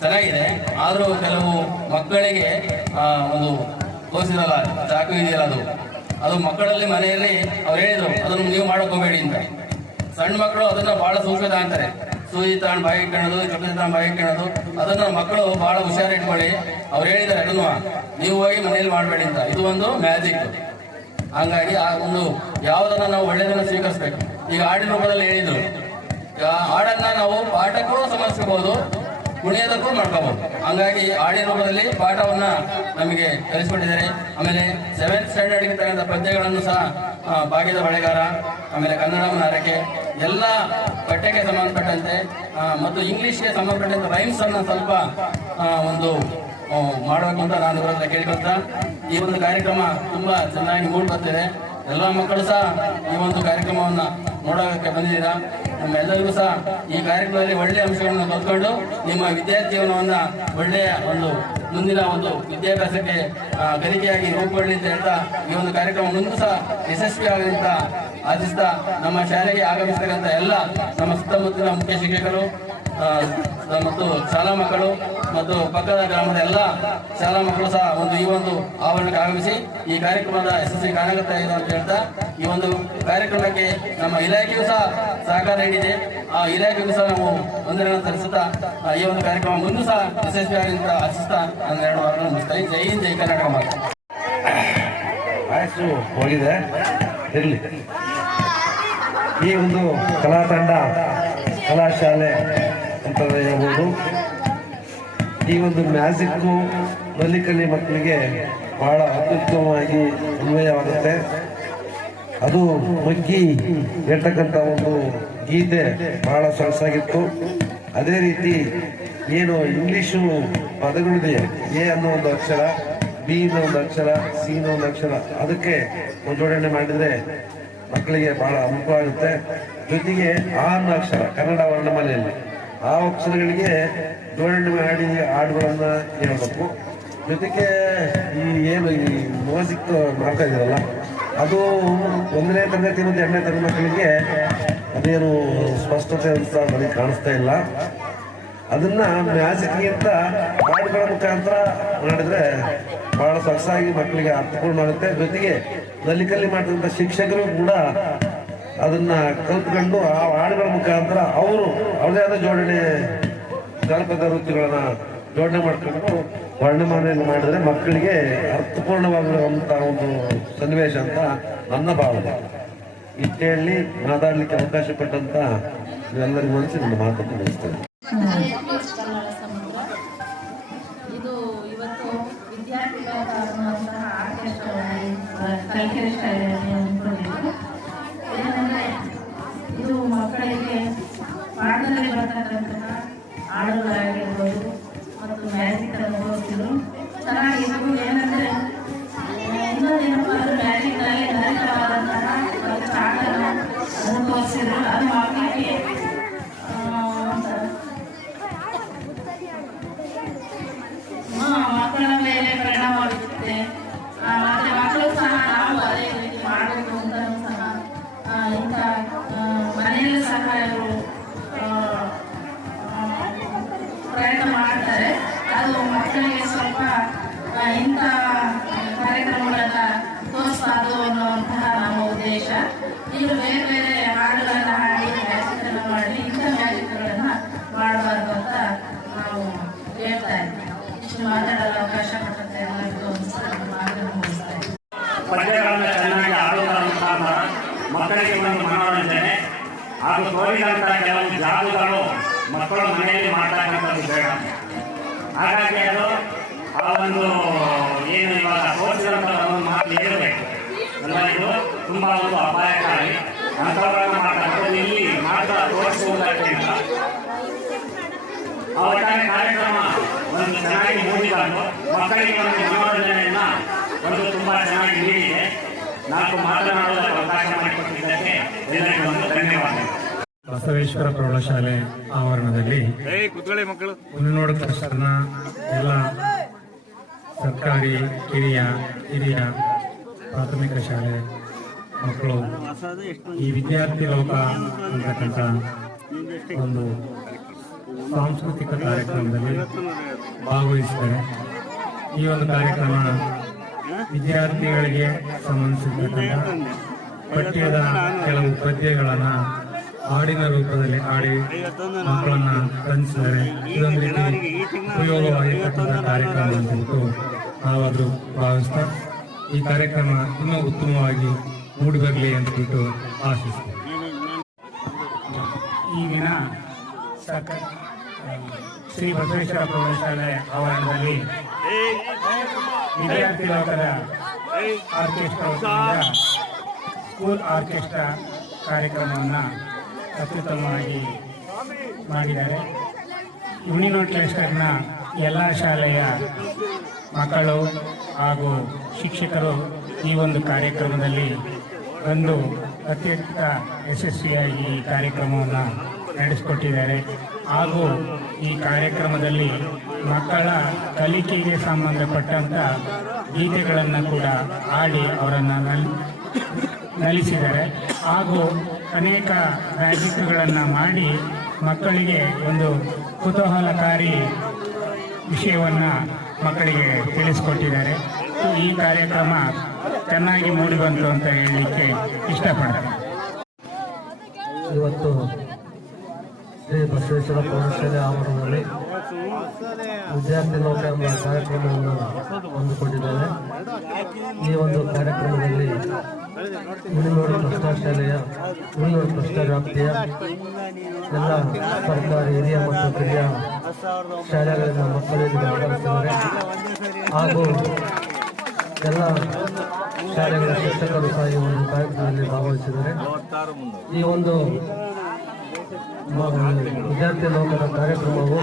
ಚೆನ್ನಾಗಿದೆ, ಆದರೂ ಕೆಲವು ಮಕ್ಕಳಿಗೆ ಒಂದು ತೋರಿಸಿರಲ್ಲ, ಚಾಕು ಇದೆಯಲ್ಲ ಅದು ಮಕ್ಕಳಲ್ಲಿ ಮನೆಯಲ್ಲಿ ಅವ್ರು ಹೇಳಿದ್ರು ಅದನ್ನು ನೀವು ಮಾಡೋಕೆ ಹೋಗಬೇಡಿ ಅಂತ. ಸಣ್ಣ ಮಕ್ಕಳು ಅದನ್ನ ಬಹಳ ಸೂಕ್ಷ್ಮ ಅಂತಾರೆ, ಸೂಜಿ ತಗೊಂಡು ಬಾಯಿ ಇಟ್ಕೊಳ್ಳೋದು, ಚೊಕ್ಕಿ ತಗೊಂಡು ಬಾಯಿ ಇಟ್ಕೊಳ್ಳೋದು, ಅದನ್ನ ಮಕ್ಕಳು ಬಹಳ ಹುಷಾರಿಟ್ಕೊಳ್ಳಿ. ಅವ್ರು ಹೇಳಿದ್ದಾರೆ ಅದನ್ನು ನೀವು ಹೋಗಿ ಮನೆಯಲ್ಲಿ ಮಾಡಬೇಡಿ ಅಂತ. ಇದು ಒಂದು ಮ್ಯಾಜಿಕ್. ಹಂಗಾಗಿ ಆ ಒಂದು ಯಾವುದನ್ನ ನಾವು ಒಳ್ಳೆಯದನ್ನ ಸ್ವೀಕರಿಸಬೇಕು. ಈಗ ಹಾಡಿನ ರೂಪದಲ್ಲಿ ಹೇಳಿದ್ರು, ಹಾಡನ್ನ ನಾವು ಪಾಠಕ್ಕೂ ಸಮರ್ಪಿಸಬಹುದು, ಕುಣಿಯೋದಕ್ಕೂ ಮಾಡ್ಕೋಬಹುದು. ಹಂಗಾಗಿ ಹಾಡಿನ ರೂಪದಲ್ಲಿ ಪಾಠವನ್ನ ನಮಗೆ ಕಲಿಸಿಕೊಟ್ಟಿದ್ದಾರೆ. ಆಮೇಲೆ 7th ಸ್ಟ್ಯಾಂಡರ್ಡ್ ಇರ್ತಕ್ಕಂಥ ಪದ್ಯಗಳನ್ನು ಸಹ ಭಾಗ್ಯದ ಬಳೆಗಾರ, ಆಮೇಲೆ ಕನ್ನಡ ಹರಕೆ ಎಲ್ಲ ಪಠ್ಯಕ್ಕೆ ಸಂಬಂಧಪಟ್ಟಂತೆ ಮತ್ತು ಇಂಗ್ಲಿಷ್ಗೆ ಸಂಬಂಧಪಟ್ಟಂತೆ ರೈಮ್ಸ್ ಅನ್ನ ಸ್ವಲ್ಪ ಒಂದು ಮಾಡಬೇಕು ಅಂತ ನಾನು ಇವರನ್ನ ಕೇಳಿಕೊಳ್ತಾ, ಈ ಒಂದು ಕಾರ್ಯಕ್ರಮ ತುಂಬಾ ಚೆನ್ನಾಗಿ ಮೂಡಿ ಬರ್ತಿದೆ. ಎಲ್ಲ ಮಕ್ಕಳು ಸಹ ಈ ಒಂದು ಕಾರ್ಯಕ್ರಮವನ್ನ ನೋಡೋಕೆ ಬಂದಿದ್ದೀರಾ. ನಮ್ಮೆಲ್ಲರಿಗೂ ಸಹ ಈ ಕಾರ್ಯಕ್ರಮದಲ್ಲಿ ಒಳ್ಳೆಯ ಅಂಶಗಳನ್ನು ಕಲ್ತ್ಕೊಂಡು ನಿಮ್ಮ ವಿದ್ಯಾರ್ಥಿ ಜೀವನವನ್ನ ಒಳ್ಳೆಯ ಒಂದು ಮುಂದಿನ ಒಂದು ವಿದ್ಯಾಭ್ಯಾಸಕ್ಕೆ ಕಲಿಕೆಯಾಗಿ ರೂಪುಗೊಳ್ಳಿ ಅಂತ ಹೇಳ್ತಾ ಈ ಒಂದು ಕಾರ್ಯಕ್ರಮ ಮುಂದೆ ಸಹ ಯಶಸ್ವಿ ಆಗಲಿ ಅಂತ ಆಶಿಸ್ತಾ, ನಮ್ಮ ಶಾಲೆಗೆ ಆಗಮಿಸತಕ್ಕಂಥ ಎಲ್ಲ ನಮ್ಮ ಸುತ್ತಮುತ್ತಲಿನ ಮುಖ್ಯ ಶಿಕ್ಷಕರು ಮತ್ತು ಶಾಲಾ ಮಕ್ಕಳು ಮತ್ತು ಪಕ್ಕದ ಗ್ರಾಮದ ಎಲ್ಲ ಶಾಲಾ ಮಕ್ಕಳು ಸಹ ಈ ಒಂದು ಆವರಣಕ್ಕೆ ಆಗಮಿಸಿ ಈ ಕಾರ್ಯಕ್ರಮದ ಯಶಸ್ವಿ ಕಾರಣಕರ್ತಾಗಿದೆ ಅಂತ ಹೇಳ್ತಾ, ಈ ಒಂದು ಕಾರ್ಯಕ್ರಮಕ್ಕೆ ನಮ್ಮ ಇಲಾಖೆಯೂ ಸಹ ಸಹಕಾರ ನೀಡಿದೆ. ಆ ಇಲಾಖೆಗೂ ಸಹ ನಾವು ವಂದನೆಗಳನ್ನು ಸಲ್ಲಿಸುತ್ತಾ ಈ ಒಂದು ಕಾರ್ಯಕ್ರಮ ಮುಂದೆ ಸಹ ಯಶಸ್ವಿ ಆಗಲಿ ಅಂತ ಆಶಿಸ್ತಾ ನಾನು 2 ವಾರಗಳನ್ನು ಮುಗಿಸ್ತಾ ಜೈ ಹಿಂದ್, ಜೈ ಕರ್ನಾಟಕ ಮಾತು. ಆಯ್ತು ಹೋಗಿದೆ ಇರಲಿ. ಈ ಒಂದು ಕಲಾ ತಂಡ, ಕಲಾಶಾಲೆ ಅಂತ ಹೇಳ್ಬೋದು. ಈ ಒಂದು ಮ್ಯಾಜಿಕ್ಕು ನಲಿಕಲಿ ಮಕ್ಕಳಿಗೆ ಬಹಳ ಅತ್ಯುತ್ತಮವಾಗಿ ಅನ್ವಯವಾಗುತ್ತೆ. ಅದು ಮಗ್ಗಿ ಹೇಳ್ತಕ್ಕಂಥ ಒಂದು ಗೀತೆ ಬಹಳ ಸೊಗಸಾಗಿತ್ತು. ಅದೇ ರೀತಿ ಏನು ಇಂಗ್ಲಿಷು ಪದಗಳಿದೆ, ಎ ಅನ್ನೋ ಒಂದು ಅಕ್ಷರ, ಬಿ ಅನ್ನೋ ಒಂದು ಅಕ್ಷರ, ಸಿ ಅನ್ನೋ ಒಂದು ಅಕ್ಷರ, ಅದಕ್ಕೆ ಜೋಡಣೆ ಮಾಡಿದ್ರೆ ಮಕ್ಕಳಿಗೆ ಬಹಳ ಅನುಕೂಲವಾಗುತ್ತೆ. ಜೊತೆಗೆ ಆ ಅನ್ನೋ ಅಕ್ಷರ ಕನ್ನಡ ವರ್ಣಮಾಲೆಯಲ್ಲಿ ಆ ಅಕ್ಷರಗಳಿಗೆ ಜೋಡಣೆ ಮಾಡಿ ಹಾಡುಗಳನ್ನ ಹೇಳ್ಬೇಕು. ಜೊತೆಗೆ ಈ ಏನು ಈ ಮ್ಯೂಸಿಕ್ ಮಾಡ್ತಾ ಇದ್ದೀರಲ್ಲ, ಅದು 1ನೇ ತರಗತಿ ಮತ್ತು 2ನೇ ತರಗತಿ ಮಕ್ಕಳಿಗೆ ಅದೇನು ಸ್ಪಷ್ಟತೆ ಅಂತ ನನಗೆ ಕಾಣಿಸ್ತಾ ಇಲ್ಲ. ಅದನ್ನ ಮ್ಯಾಜಿಕ್ಗಿಂತ ಹಾಡುಗಳ ಮುಖಾಂತರ ಮಾಡಿದ್ರೆ ಬಹಳ ಸೊಗಸಾಗಿ ಮಕ್ಕಳಿಗೆ ಅರ್ಥಪೂರ್ಣ ಆಗುತ್ತೆ. ಜೊತೆಗೆ ನಲಿಕಲ್ಲಿ ಮಾಡಿದಂಥ ಶಿಕ್ಷಕರು ಕೂಡ ಅದನ್ನ ಕಲ್ತ್ಕೊಂಡು ಆ ಹಾಡುಗಳ ಮುಖಾಂತರ ಅವರು ಅವ್ರದೇ ಆದ ಜೋಡಣೆ ಜಾನಪದ ವೃತ್ತಿಗಳನ್ನ ಜೋಡಣೆ ಮಾಡ್ಕೊಂಡು ವರ್ಣಮಾಲೆಯನ್ನು ಮಾಡಿದ್ರೆ ಮಕ್ಕಳಿಗೆ ಅರ್ಥಪೂರ್ಣವಾಗಿರುವಂತಹ ಒಂದು ಸನ್ನಿವೇಶ ಅಂತ ನನ್ನ ಭಾವನೆ. ಇಷ್ಟು ಹೇಳಿ ಮಾತಾಡ್ಲಿಕ್ಕೆ ಅವಕಾಶ ಕೊಟ್ಟಂತ ಎಲ್ಲರಿಗೂ ಮನಸ್ಸಿ ನನ್ನ ಮಾತನ್ನು ನಡೆಸ್ತೇನೆ. ಇದು ಇವತ್ತು ವಿದ್ಯಾರ್ಥಿಗಳ ಆರ್ಕೆಸ್ಟ್ರಾ ಇದು ಮಕ್ಕಳಿಗೆ ಪಾಠದಲ್ಲಿ ಬರ್ತಕ್ಕಂತಹ ಹಾಡುಗಳಾಗಿರ್ಬೋದು ಮತ್ತು ಮ್ಯಾಜಿಕ್ ಅನುಭವಿಸಿದ್ರು ಚೆನ್ನಾಗಿದ್ದು. ಏನಂದರೆ ಇನ್ನೊಂದೇನಪ್ಪ ಅದು ಮ್ಯಾಜಿಕ್ನಲ್ಲಿ ನೈಜವಾದಂತಹ ಒಂದು ಚಾಟನ್ನು ಅನುಭವಿಸಿದ್ರು. ಅದು ಮಕ್ಕಳಿಗೆ ಮಕ್ಕಳ ಮೇಲೆ ಪರಿಣಾಮ ಬೀರುತ್ತೆ. ಮತ್ತೆ ಮಕ್ಕಳು ಸಹ ನಾವು ಅದೇ ರೀತಿ ಮಾಡಬೇಕು ಅಂತ ಸಹ ಇವರು ಬೇರೆ ಬೇರೆ ಹಾಡುಗಳನ್ನ ಹಾಡಿ ಮ್ಯಾಜಿಕ್ಗಳನ್ನ ಮಾಡಿ ಇಂಥ ಮ್ಯಾಜಿಕ್ಗಳನ್ನ ಮಾಡಬಾರ್ದು ಅಂತ ನಾವು ಹೇಳ್ತಾ ಇದ್ದೀವಿ. ಇಷ್ಟು ಮಾತಾಡಲು ಅವಕಾಶ ಕೊಟ್ಟಂತೆ ಎಲ್ಲರಿಗೂ ಮಾತನ್ನು ಮುಗಿಸ್ತಾ ಇದ್ದೀವಿ. ಪದ್ಯಗಳನ್ನು ಚೆನ್ನಾಗಿ ಆಡುವುದರ ಮುಖಾಂತರ ಮಕ್ಕಳಿಗೆ ಒಂದು ಮನೋರಂಜನೆ ಹಾಗೂ ತೋರಿದಂಥ ಕೆಲವು ಜಾದುಗಳು ಮಕ್ಕಳು ಮನೆಯಲ್ಲಿ ಮಾಡ್ತಕ್ಕಂಥದ್ದು ಬೇಡ. ಹಾಗಾಗಿ ಅದು ಆ ಒಂದು ಏನು ಇವಾಗ ತೋರಿಸಿದಂಥ ಒಂದು ಮಾತು ಇರಬೇಕು. ಎಲ್ಲರಿಗೂ ತುಂಬ ಒಂದು ಅಪಾಯಕಾರಿ ಅಂಥವುಗಳನ್ನು ಮಾಡ್ತಾರೆ. ಇಲ್ಲಿ ಮಾತ್ರ ತೋರಿಸುವುದಕ್ಕಿಂತ ಆ ಒಟ್ಟಾರೆ ಕಾರ್ಯಕ್ರಮ ಒಂದು ಚೆನ್ನಾಗಿ ಮೂಡಿಬಂದು ಮಕ್ಕಳಿಗೆ ಒಂದು ಮನೋರಂಜನೆಯನ್ನು ಒಂದು ತುಂಬ ಚೆನ್ನಾಗಿ ನೀಡಿದೆ. ನಾಲ್ಕು ಮಾತನಾಡುವುದಕ್ಕೆ ಅವಕಾಶ ಮಾಡಿಕೊಟ್ಟಿದ್ದಕ್ಕೆ ಎಲ್ಲರಿಗೂ ಒಂದು ಧನ್ಯವಾದಗಳು. ಬಸವೇಶ್ವರ ಪ್ರೌಢಶಾಲೆ ಆವರಣದಲ್ಲಿ ಉನ್ನೋಡ ತಕ್ಷಣ ಎಲ್ಲ ಸರ್ಕಾರಿ ಹಿರಿಯ ಪ್ರಾಥಮಿಕ ಶಾಲೆ ಮಕ್ಕಳು ಈ ವಿದ್ಯಾರ್ಥಿ ಲೋಕ ಅಂತಕ್ಕಂಥ ಒಂದು ಸಾಂಸ್ಕೃತಿಕ ಕಾರ್ಯಕ್ರಮದಲ್ಲಿ ಭಾಗವಹಿಸಿದ್ದಾರೆ. ಈ ಒಂದು ಕಾರ್ಯಕ್ರಮ ವಿದ್ಯಾರ್ಥಿಗಳಿಗೆ ಸಂಬಂಧಿಸಿರ್ತಕ್ಕಂಥ ಪಠ್ಯದ ಕೆಲವು ಪದ್ಯಗಳನ್ನು ಹಾಡಿನ ರೂಪದಲ್ಲಿ ಹಾಡಿ ಮಕ್ಕಳನ್ನ ರಂಜಿಸಿದ್ದಾರೆ. ಇದೊಂದು ರೀತಿ ಉಪಯೋಗವಾಗಿರ್ತಕ್ಕಂಥ ಕಾರ್ಯಕ್ರಮ ಅಂತ ಹೇಳ್ಬಿಟ್ಟು ನಾವಾದರೂ ಭಾವಿಸ್ತಾ ಈ ಕಾರ್ಯಕ್ರಮ ಇನ್ನೂ ಉತ್ತಮವಾಗಿ ಮೂಡಿಬರಲಿ ಅಂತ ಬಿಟ್ಟು ಆಶಿಸ್ತೀವಿ. ಈಗಿನ ಶ್ರೀ ಬಸವೇಶ್ವರ ಪ್ರೌಢಶಾಲೆ ಆವರಣದಲ್ಲಿ ವಿದ್ಯಾರ್ಥಿ ಲೋಕದ ಆರ್ಕೆಸ್ಟ್ರಾ ಸ್ಕೂಲ್ ಆರ್ಕೆಸ್ಟ್ರಾ ಕಾರ್ಯಕ್ರಮವನ್ನು ಅತ್ಯುತ್ತಮವಾಗಿ ಮಾಡಿದ್ದಾರೆ. ಯೂನಿವರ್ಸಿಟಿ ಕ್ಲಸ್ಟರ್ನ ಎಲ್ಲ ಶಾಲೆಯ ಮಕ್ಕಳು ಹಾಗೂ ಶಿಕ್ಷಕರು ಈ ಒಂದು ಕಾರ್ಯಕ್ರಮದಲ್ಲಿ ಬಂದು ಅತ್ಯಂತ ಯಶಸ್ವಿಯಾಗಿ ಈ ಕಾರ್ಯಕ್ರಮವನ್ನು ನಡೆಸಿಕೊಟ್ಟಿದ್ದಾರೆ. ಹಾಗೂ ಈ ಕಾರ್ಯಕ್ರಮದಲ್ಲಿ ಮಕ್ಕಳ ಕಲಿಕೆಗೆ ಸಂಬಂಧಪಟ್ಟಂಥ ಗೀತೆಗಳನ್ನು ಕೂಡ ಹಾಡಿ ಅವರನ್ನು ನಲಿಸಿದ್ದಾರೆ. ಹಾಗೂ ಅನೇಕ ಮ್ಯಾಜಿಕ್ಗಳನ್ನು ಮಾಡಿ ಮಕ್ಕಳಿಗೆ ಒಂದು ಕುತೂಹಲಕಾರಿ ವಿಷಯವನ್ನು ಮಕ್ಕಳಿಗೆ ತಿಳಿಸಿಕೊಟ್ಟಿದ್ದಾರೆ. ಈ ಕಾರ್ಯಕ್ರಮ ಚೆನ್ನಾಗಿ ಮೂಡಿಬಂತು ಅಂತ ಹೇಳಲಿಕ್ಕೆ ಇಷ್ಟಪಡ್ತೇನೆ. ಇವತ್ತು ಶ್ರೀ ಬಸವೇಶ್ವರ ಪ್ರೌಢಶಾಲೆ ಆವರಣದಲ್ಲಿ ವಿದ್ಯಾರ್ಥಿ ಲೋಕ ಎಂಬ ಕಾರ್ಯಕ್ರಮವನ್ನು ಹೊಂದಿಕೊಂಡಿದ್ದೇವೆ. ಈ ಒಂದು ಕಾರ್ಯಕ್ರಮದಲ್ಲಿ ಉಳಿನೋಡು ಪ್ರೌಢಶಾಲೆಯ ಉಳಿನೋಡು ಪ್ರೌಢ ವ್ಯಾಪ್ತಿಯ ಎಲ್ಲ ಸರ್ಕಾರಿ ಹಿರಿಯ ಮತ್ತು ಕಿರಿಯ ಶಾಲೆಗಳಿಂದ ಮಕ್ಕಳಿಗೆ ಭಾಗವಹಿಸಿದ್ದಾರೆ. ಹಾಗೂ ಎಲ್ಲ ಶಾಲೆಗಳ ಶಿಕ್ಷಕರು ಸಹ ಈ ಒಂದು ಕಾರ್ಯಕ್ರಮದಲ್ಲಿ ಭಾಗವಹಿಸಿದ್ದಾರೆ. ಈ ಒಂದು ವಿದ್ಯಾರ್ಥಿ ಲೋಕದ ಕಾರ್ಯಕ್ರಮವು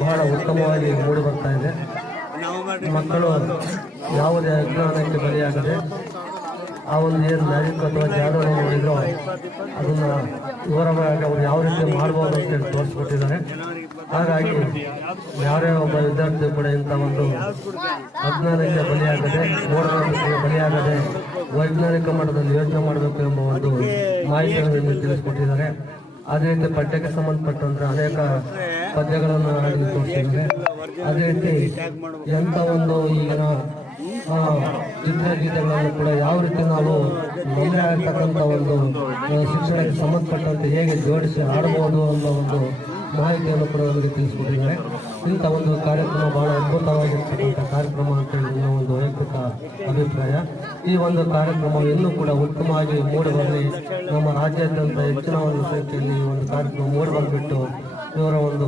ಬಹಳ ಉತ್ತಮವಾಗಿ ಮೂಡಿಬರ್ತಾ ಇದೆ. ಮಕ್ಕಳು ಯಾವುದೇ ಅಜ್ಞಾನಕ್ಕೆ ಬಲಿಯಾಗದೆ ಆ ಒಂದು ಏನು ಮ್ಯಾಜಿಕ್ ಅಥವಾ ಜಾದೂವನ್ನು ನೋಡಿದ್ರು ಅದನ್ನು ವಿವರವಾಗಿ ಅವರು ಯಾವ ರೀತಿ ಮಾಡ್ಬೋದು ಅಂತೇಳಿ ತೋರಿಸ್ಕೊಟ್ಟಿದ್ದಾರೆ. ಹಾಗಾಗಿ ಯಾರೇ ಒಬ್ಬ ವಿದ್ಯಾರ್ಥಿ ಕೂಡ ಇಂಥ ಒಂದು ಅಜ್ಞಾನಕ್ಕೆ ಬಲಿಯಾಗದೆ ಮೂಢನಂಬಿಕೆಗೆ ಬಲಿಯಾಗದೆ ವೈಜ್ಞಾನಿಕ ಮಟ್ಟದಲ್ಲಿ ಯೋಚನೆ ಮಾಡಬೇಕು ಎಂಬ ಒಂದು ಮಾಹಿತಿಯನ್ನು ತಿಳಿಸ್ಕೊಟ್ಟಿದ್ದಾರೆ. ಅದೇ ರೀತಿ ಪಠ್ಯಕ್ಕೆ ಸಂಬಂಧಪಟ್ಟಂತೆ ಅನೇಕ ಪದ್ಯಗಳನ್ನು ಹಾಡಿ ತೋರಿಸಿದ್ದಾರೆ. ಅದೇ ರೀತಿ ಎಂಥ ಒಂದು ಈಗಿನ ಚಿತ್ರಗೀತೆಗಳನ್ನು ಕೂಡ ಯಾವ ರೀತಿ ನಾವು ನಮ್ಮದೇ ಆಗ್ತಕ್ಕಂಥ ಒಂದು ಶಿಕ್ಷಣಕ್ಕೆ ಸಂಬಂಧಪಟ್ಟಂತೆ ಹೇಗೆ ಜೋಡಿಸಿ ಆಡಬಹುದು ಅನ್ನೋ ಒಂದು ಮಾಹಿತಿಯನ್ನು ಕೂಡ ನಮಗೆ ತಿಳಿಸ್ಕೊಟ್ಟಿದ್ದಾರೆ. ಇಂಥ ಒಂದು ಕಾರ್ಯಕ್ರಮ ಬಹಳ ಅದ್ಭುತವಾಗಿರ್ತಕ್ಕಂಥ ಕಾರ್ಯಕ್ರಮ ಅಂತೇಳಿ ನನ್ನ ಒಂದು ವೈಯಕ್ತಿಕ ಅಭಿಪ್ರಾಯ. ಈ ಒಂದು ಕಾರ್ಯಕ್ರಮ ಇನ್ನೂ ಕೂಡ ಉತ್ತಮವಾಗಿ ಮೂಡಿಬರಲಿ. ನಮ್ಮ ರಾಜ್ಯಾದ್ಯಂತ ಹೆಚ್ಚಿನ ಒಂದು ಸಂಖ್ಯೆಯಲ್ಲಿ ಈ ಒಂದು ಕಾರ್ಯಕ್ರಮ ಮೂಡಿಬಂದ್ಬಿಟ್ಟು ಇವರ ಒಂದು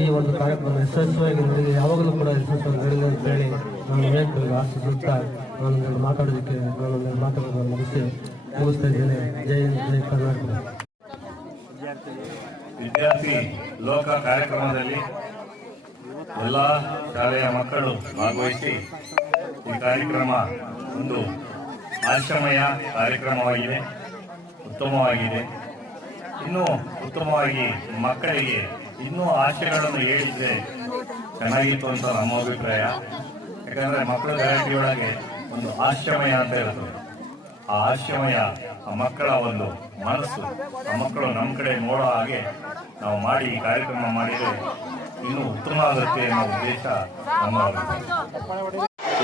ಈ ಒಂದು ಕಾರ್ಯಕ್ರಮ ಯಶಸ್ವಿಯಾಗಿ ನಡೆದಿ ಯಾವಾಗಲೂ ಕೂಡ ಯಶಸ್ವಿಯಾಗಿ ನಡೆಯಲಿ ಅಂತ ಹೇಳಿ ನಾನು ವೈಯಕ್ತಿಕ ಆಶಿಸುತ್ತಾ ನಾನು ಮಾತಾಡೋದಕ್ಕೆ ನಾನು ಮಾತಾಡೋದನ್ನು ಮುಗಿಸ್ತಾ ಇದ್ದೇನೆ. ಜೈ ಹಿಂದ್, ಜೈ ಕರ್ನಾಟಕ. ವಿದ್ಯಾರ್ಥಿ ಲೋಕ ಕಾರ್ಯಕ್ರಮದಲ್ಲಿ ಎಲ್ಲ ಶಾಲೆಯ ಮಕ್ಕಳು ಭಾಗವಹಿಸಿ ಈ ಕಾರ್ಯಕ್ರಮ ಒಂದು ಆಶ್ರಮಯ ಕಾರ್ಯಕ್ರಮವಾಗಿದೆ, ಉತ್ತಮವಾಗಿದೆ. ಇನ್ನೂ ಉತ್ತಮವಾಗಿ ಮಕ್ಕಳಿಗೆ ಇನ್ನೂ ಆಶಯಗಳನ್ನು ಹೇಳಿದ್ರೆ ಚೆನ್ನಾಗಿತ್ತು ಅಂತ ನಮ್ಮ ಅಭಿಪ್ರಾಯ. ಯಾಕಂದರೆ ಮಕ್ಕಳ ಗಲಾಟೆಯೊಳಗೆ ಒಂದು ಆಶ್ರಮಯ ಅಂತ ಇರ್ತದೆ. ಆ ಆಶ್ರಮಯ ಆ ಮಕ್ಕಳ ಒಂದು ಮನಸ್ಸು, ಆ ಮಕ್ಕಳು ನಮ್ಮ ಕಡೆ ನೋಡೋ ಹಾಗೆ ನಾವು ಮಾಡಿ ಈ ಕಾರ್ಯಕ್ರಮ ಮಾಡಿದರೆ ಇನ್ನೂ ಉತ್ತಮ ಆಗುತ್ತೆ ಅನ್ನೋ ಉದ್ದೇಶ ನಮ್ಮ ಅಭಿಪ್ರಾಯ.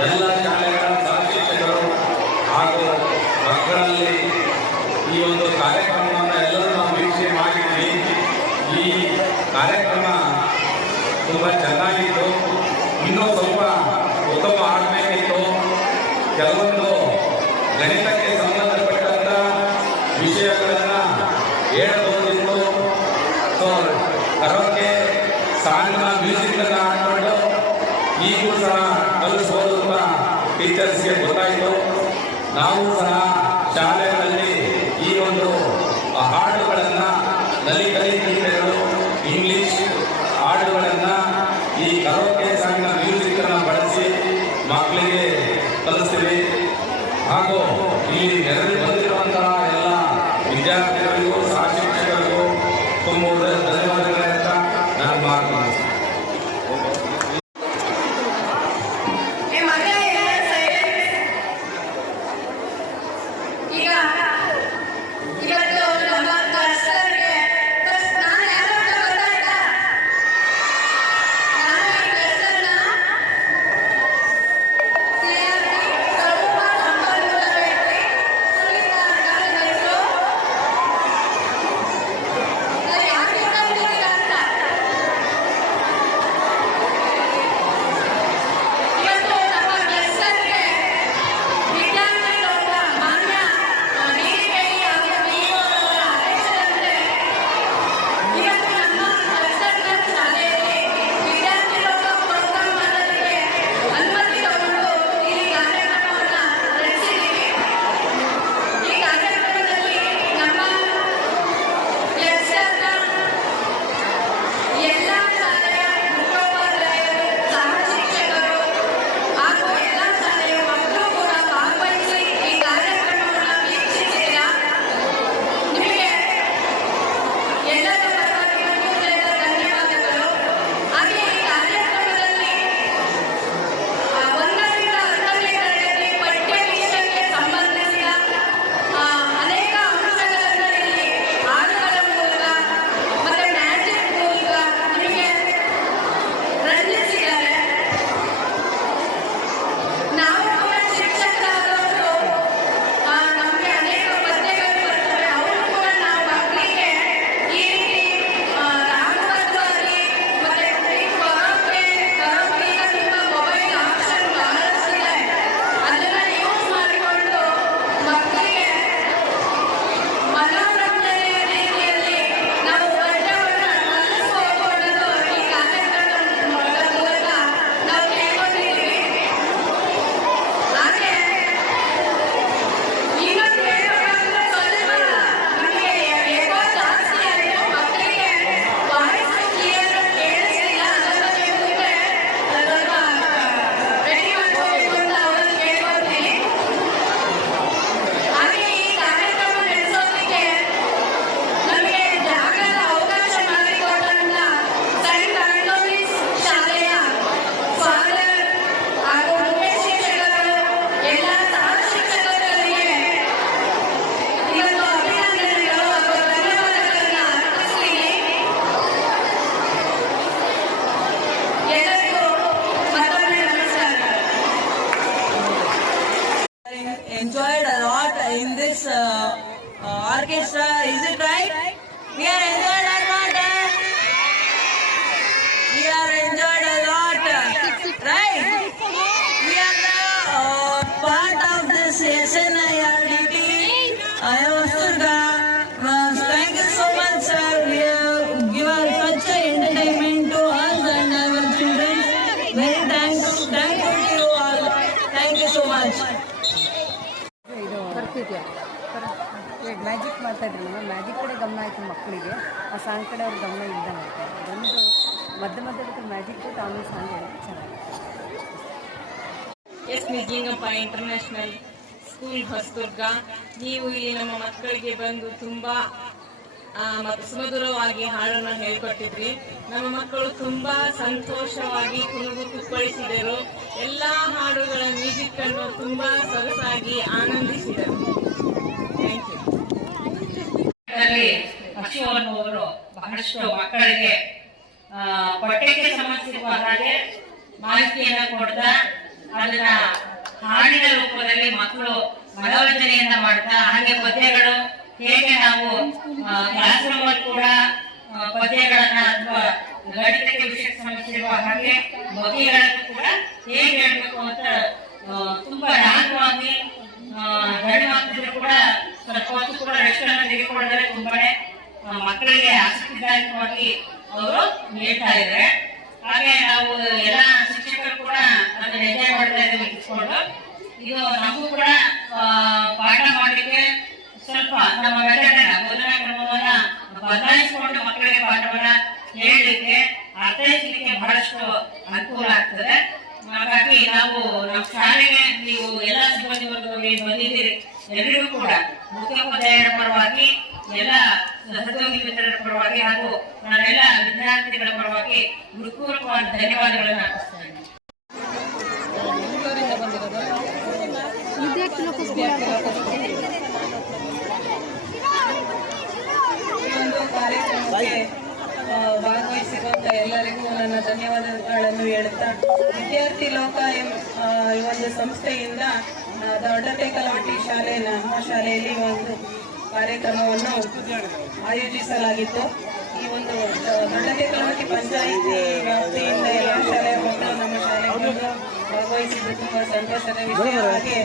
ಎಲ್ಲ ಶಾಲೆಗಳ ಸಹ ಶಿಕ್ಷಕರು ಹಾಗೂ ಮಕ್ಕಳಲ್ಲಿ ಈ ಈ ಒಂದು ಕಾರ್ಯಕ್ರಮವನ್ನು ಎಲ್ಲರೂ ನಾವು ವೀಕ್ಷಣೆ ಮಾಡಿದ್ವಿ. ಈ ಕಾರ್ಯಕ್ರಮ ತುಂಬ ಚೆನ್ನಾಗಿತ್ತು. ಇನ್ನೂ ಸ್ವಲ್ಪ ಉತ್ತಮ ಆಗಬೇಕಿತ್ತು. ಕೆಲವೊಂದು ಗಣಿತಕ್ಕೆ ಸಂಬಂಧಪಟ್ಟಂಥ ವಿಷಯಗಳನ್ನು ಹೇಳಬಹುದಿತ್ತು. ಸೊ ಕರೋಕೆ ಸಾಂಗ್ನ ಮ್ಯೂಸಿಕನ್ನು ಹಾಕೊಂಡು ಈಗೂ ಸಹ ಕಲಿಸ್ಬೋದು ಅಂತ ಟೀಚರ್ಸ್ಗೆ ಗೊತ್ತಾಯಿತು. ನಾವು ಸಹ ಶಾಲೆಗಳಲ್ಲಿ ಈ ಒಂದು ಹಾಡುಗಳನ್ನು ಕಲಿತಿದ್ದೆವು. ಇಂಗ್ಲಿಷ್ ಹಾಡುಗಳನ್ನು ಈ ಕರೋಕೆ ಸಾಂಗ್ನ ಮ್ಯೂಸಿಕನ್ನು ಬಳಸಿ ಮಕ್ಕಳಿಗೆ ಕಲಿಸ್ತೀವಿ. ಹಾಗೂ ಇಲ್ಲಿ ನೆರಳು ಬಂದಿರುವಂತಹ ಎಲ್ಲ ವಿದ್ಯಾರ್ಥಿಗಳಿಗೂ ಸಹ ಶಿಕ್ಷಕರಿಗೂ ತುಂಬ ಧನ್ಯವಾದಗಳಂತ ನಾನು ಮಾತನಾಡ್ತೀನಿ. Enjoyed a lot in this orchestra. Is it right? We are enjoyed a lot. We are enjoyed a lot, right? We are the part of this SNIRDT. I am Surga. Thank you so much, sir. You are such an entertainment to us and our children. Very thankful to you all. Thank you so much. Magic ಮಾತಾಡ್ರಲ್ಲ, magic ಕಡೆ ಗಮನ ಆಯಿತು ಮಕ್ಕಳಿಗೆ, ಆ song ಕಡೆ ಅವ್ರ ಗಮನ ಇದ್ದಂಗೆ ಆಗ್ತದೆ. ಅದೊಂದು ಮಧ್ಯಕ್ಕೆ ಮ್ಯಾಜಿಕ್ ಕೊಟ್ಟು ಆಮೇಲೆ ಸಾಂಗ್ ಹೇಳೋದು ಚೆನ್ನಾಗಿದೆ. S Nijalingappa international school Hosadurga. ನೀವು ಇಲ್ಲಿ ನಮ್ಮ ಮಕ್ಕಳಿಗೆ ಬಂದು ತುಂಬಾ ಸುಮಧುರವಾಗಿ ಹಾಡನ್ನು ಹೇಳ್ಕೊಟ್ಟಿದ್ರಿ. ನಮ್ಮ ಮಕ್ಕಳು ತುಂಬಾ ಸಂತೋಷವಾಗಿ ಕುಣಿದು ಕುಪ್ಪಳಿಸಿದರು. ಎಲ್ಲಾ ಹಾಡುಗಳ ಮ್ಯೂಸಿಕ್ ಅನ್ನು ತುಂಬಾ ಸೊಗಸಾಗಿ ಆನಂದಿಸಿದರು. Thank you. ಅಶು ಅನ್ನುವರು ಬಹಳಷ್ಟು ಮಕ್ಕಳಿಗೆ ಪಠ್ಯಕ್ಕೆ ಸಂಬಂಧಿಸಿರುವ ಹಾಗೆ ಮಾಹಿತಿಯನ್ನ ಕೊಡ್ತಾ ಅದನ್ನ ಹಾಡಿನ ರೂಪದಲ್ಲಿ ಮಕ್ಕಳು ಮನೋರಂಜನೆಯನ್ನ ಮಾಡ್ತಾ, ಹಾಗೆ ಪದ್ಯಗಳು ಹೇಗೆ ನಾವು ಕ್ಲಾಸ್ ರೂಮ್ ಅಲ್ಲಿ ಕೂಡ ಪದ್ಯಗಳನ್ನ ಅಥವಾ ಗಣಿತಕ್ಕೆ ವಿಷಯಕ್ಕೆ ಸಂಬಂಧಿಸಿರುವ ಹಾಗೆ ಮಗುಗಳನ್ನು ಕೂಡ ಹೇಗೆ ಹೇಳ್ಬೇಕು ಅಂತ ತುಂಬಾ ರಾಗವಾಗಿ ಗಣಿ ಮಾಡ್ತಿದ್ರು ಕೂಡ ಸ್ವಲ್ಪ ಹೊತ್ತು ಕೂಡ ರೆಸ್ಟ್ ಅನ್ನು ತೆಗೆದುಕೊಳ್ಳೋದ್ರೆ ತುಂಬಾನೇ ಮಕ್ಕಳಿಗೆ ಆಸಕ್ತಿದಾಯಕವಾಗಿ ಅವರು ಹೇಳ್ತಾ ಇದ್ದಾರೆ. ಹಾಗೆ ನಾವು ಎಲ್ಲ ಶಿಕ್ಷಕರು ಕೂಡ ಅದನ್ನ ಎಂಜಾಯ್ ಮಾಡ್ತಾ ಇದ್ದೀವಿ ಇಟ್ಕೊಂಡು. ಇದು ನಮಗೂ ಕೂಡ ಪಾಠ ಮಾಡಲಿಕ್ಕೆ ಸ್ವಲ್ಪ ನಮ್ಮ ಮೆಥಡನ್ನ ಮೊದಲನೇ ಕ್ರಮವನ್ನ ಬದಲಾಯಿಸಿಕೊಂಡು ಮಕ್ಕಳಿಗೆ ಪಾಠವನ್ನ ಹೇಳಲಿಕ್ಕೆ ಅರ್ಥೈಸಲಿಕ್ಕೆ ಬಹಳಷ್ಟು ಅನುಕೂಲ ಆಗ್ತದೆ. ಹಾಗಾಗಿ ನಾವು ನಮ್ಮ ಶಾಲೆಗೆ ನೀವು ಎಲ್ಲ ಸಿಬ್ಬಂದಿ ವರ್ಗದಲ್ಲಿ ಬಂದಿದ್ದೀರಿ, ಎಲ್ಲರಿಗೂ ಕೂಡ ಮುಖ್ಯೋಪಾಧ್ಯಾಯರ ಪರವಾಗಿ ಎಲ್ಲ ಸಹೋದ್ಯೋಗಿ ಮಿತ್ರರ ಪರವಾಗಿ ಹಾಗೂ ನಾನೆಲ್ಲ ವಿದ್ಯಾರ್ಥಿಗಳ ಪರವಾಗಿ ಹೃತ್ಪೂರ್ವಕವಾದ ಧನ್ಯವಾದಗಳನ್ನು ಅರ್ಪಿಸ್ತಾ ಇದ್ದೀನಿ. ಈ ಒಂದು ಕಾರ್ಯಕ್ರಮಕ್ಕೆ ಭಾಗವಹಿಸಿರುವಂತ ಎಲ್ಲರಿಗೂ ನನ್ನ ಧನ್ಯವಾದಗಳನ್ನು ಹೇಳುತ್ತಾ, ವಿದ್ಯಾರ್ಥಿ ಲೋಕ ಈ ಒಂದು ಸಂಸ್ಥೆಯಿಂದ ದೊಡ್ಡತೆ ಕಲವಟ್ಟಿ ಶಾಲೆ ನಮ್ಮ ಶಾಲೆಯಲ್ಲಿ ಒಂದು ಕಾರ್ಯಕ್ರಮವನ್ನು ಆಯೋಜಿಸಲಾಗಿತ್ತು. ಈ ಒಂದು ದೊಡ್ಡತೆ ಕಲವಟ್ಟಿ ಪಂಚಾಯಿತಿ ವ್ಯಾಪ್ತಿಯಿಂದ ಎಲ್ಲ ಶಾಲೆಯ ಮಕ್ಕಳು ನಮ್ಮ ಶಾಲೆಗೆ ಬಂದು ಭಾಗವಹಿಸಿದ್ದು ತುಂಬಾ ಸಂತೋಷದ ವಿಷಯ. ಹಾಗೆ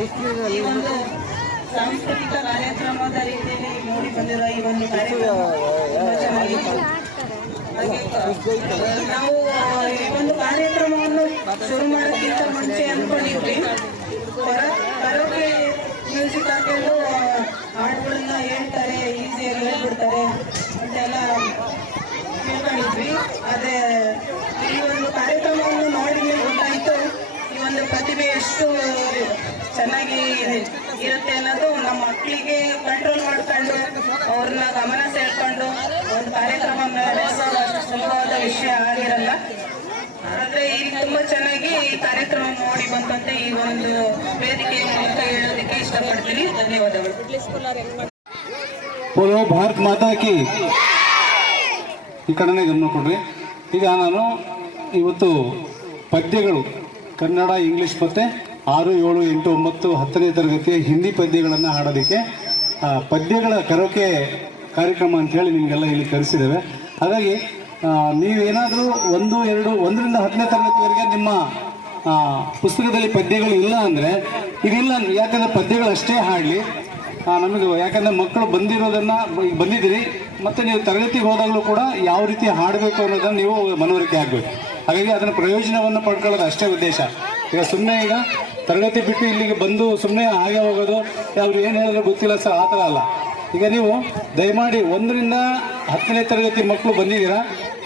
ಈ ಒಂದು ಸಾಂಸ್ಕೃತಿಕ ಕಾರ್ಯಕ್ರಮದ ರೀತಿಯಲ್ಲಿ ಮೂಡಿ ಬಂದಿರುವ ಈ ಒಂದು ಕಾರ್ಯಕ್ರಮ ತುಂಬಾ ಚೆನ್ನಾಗಿತ್ತು. ನಾವು ಈ ಒಂದು ಕಾರ್ಯಕ್ರಮವನ್ನು ಶುರು ಮಾಡೋಕ್ಕಿಂತ ಮುಂಚೆ ಅಂದ್ಕೊಂಡಿದ್ವಿ ಕರೋಕೆ ಮ್ಯೂಸಿಕ್ ಹಾಕೊಂಡು ಹಾಡುಗಳನ್ನ ಹೇಳ್ತಾರೆ, ಈಸಿಯಾಗಿ ಹೇಳ್ಬಿಡ್ತಾರೆ ಅಂತೆಲ್ಲ ತಿಳ್ಕೊಂಡಿದ್ವಿ. ಆದರೆ ಈ ಒಂದು ಕಾರ್ಯಕ್ರಮವನ್ನು ನೋಡಿ ಗೊತ್ತಾಯಿತು ಈ ಒಂದು ಪ್ರತಿಭೆ ಎಷ್ಟು ಚೆನ್ನಾಗಿ ಇರುತ್ತೆ ಅನ್ನೋದು. ನಮ್ಮ ಮಕ್ಕಳಿಗೆ ಕಂಟ್ರೋಲ್ ಮಾಡ್ಕೊಂಡು ಅವ್ರನ್ನ ಗಮನ ಸೆಳ್ಕೊಂಡು ಒಂದು ಕಾರ್ಯಕ್ರಮ ನಡೆಸೋದು ಅಷ್ಟು ಸುಲಭವಾದ ವಿಷಯ ಆಗಿರಲ್ಲ. ಆದರೆ ಈಗ ತುಂಬಾ ಚೆನ್ನಾಗಿ ಈ ಕಾರ್ಯಕ್ರಮ ನೋಡಿ ಬಂತಂತೆ ಈ ಒಂದು ವೇದಿಕೆಯ ಮೂಲಕ ಹೇಳೋದಕ್ಕೆ ಇಷ್ಟಪಡ್ತೀನಿ. ಧನ್ಯವಾದಗಳು. ಬೋಲೋ ಭಾರತ್ ಮಾತಾ ಕಿ. ಈ ಕಡೆನೇ ಗಮನ ಕೊಡ್ರಿ. ಈಗ ನಾನು ಇವತ್ತು ಪದ್ಯಗಳು ಕನ್ನಡ, ಇಂಗ್ಲೀಷ್ ಮತ್ತು 6, 7, 8, 9, 10ನೇ ತರಗತಿಯ ಹಿಂದಿ ಪದ್ಯಗಳನ್ನು ಹಾಡೋದಕ್ಕೆ ಪದ್ಯಗಳ ಕರೋಕೆ ಕಾರ್ಯಕ್ರಮ ಅಂಥೇಳಿ ನಿಮಗೆಲ್ಲ ಇಲ್ಲಿ ಕರೆಸಿದ್ದೇವೆ. ಹಾಗಾಗಿ ನೀವೇನಾದರೂ 1, 2, 1ರಿಂದ 10ನೇ ತರಗತಿವರೆಗೆ ನಿಮ್ಮ ಪುಸ್ತಕದಲ್ಲಿ ಪದ್ಯಗಳು ಇಲ್ಲ ಅಂದರೆ ಇದಿಲ್ಲ. ಯಾಕಂದರೆ ಪದ್ಯಗಳು ಅಷ್ಟೇ ಹಾಡಲಿ ನಮಗೆ. ಯಾಕಂದರೆ ಮಕ್ಕಳು ಬಂದಿದ್ದೀರಿ ಮತ್ತು ನೀವು ತರಗತಿಗೆ ಹೋದಾಗಲೂ ಕೂಡ ಯಾವ ರೀತಿ ಹಾಡಬೇಕು ಅನ್ನೋದನ್ನು ನೀವು ಮನವರಿಕೆ ಆಗಬೇಕು. ಹಾಗಾಗಿ ಅದನ್ನು ಪ್ರಯೋಜನವನ್ನು ಪಡ್ಕೊಳ್ಳೋದು ಅಷ್ಟೇ ಉದ್ದೇಶ. ಈಗ ಸುಮ್ಮನೆ ಈಗ ತರಗತಿ ಬಿಟ್ಟು ಇಲ್ಲಿಗೆ ಬಂದು ಸುಮ್ಮನೆ ಹಾಗೆ ಹೋಗೋದು, ಅವ್ರು ಏನು ಹೇಳಿದ್ರು ಗೊತ್ತಿಲ್ಲ ಸರ್, ಆ ಥರ ಅಲ್ಲ. ಈಗ ನೀವು ದಯಮಾಡಿ 1ರಿಂದ 10ನೇ ತರಗತಿ ಮಕ್ಕಳು ಬಂದಿದ್ದೀರಾ,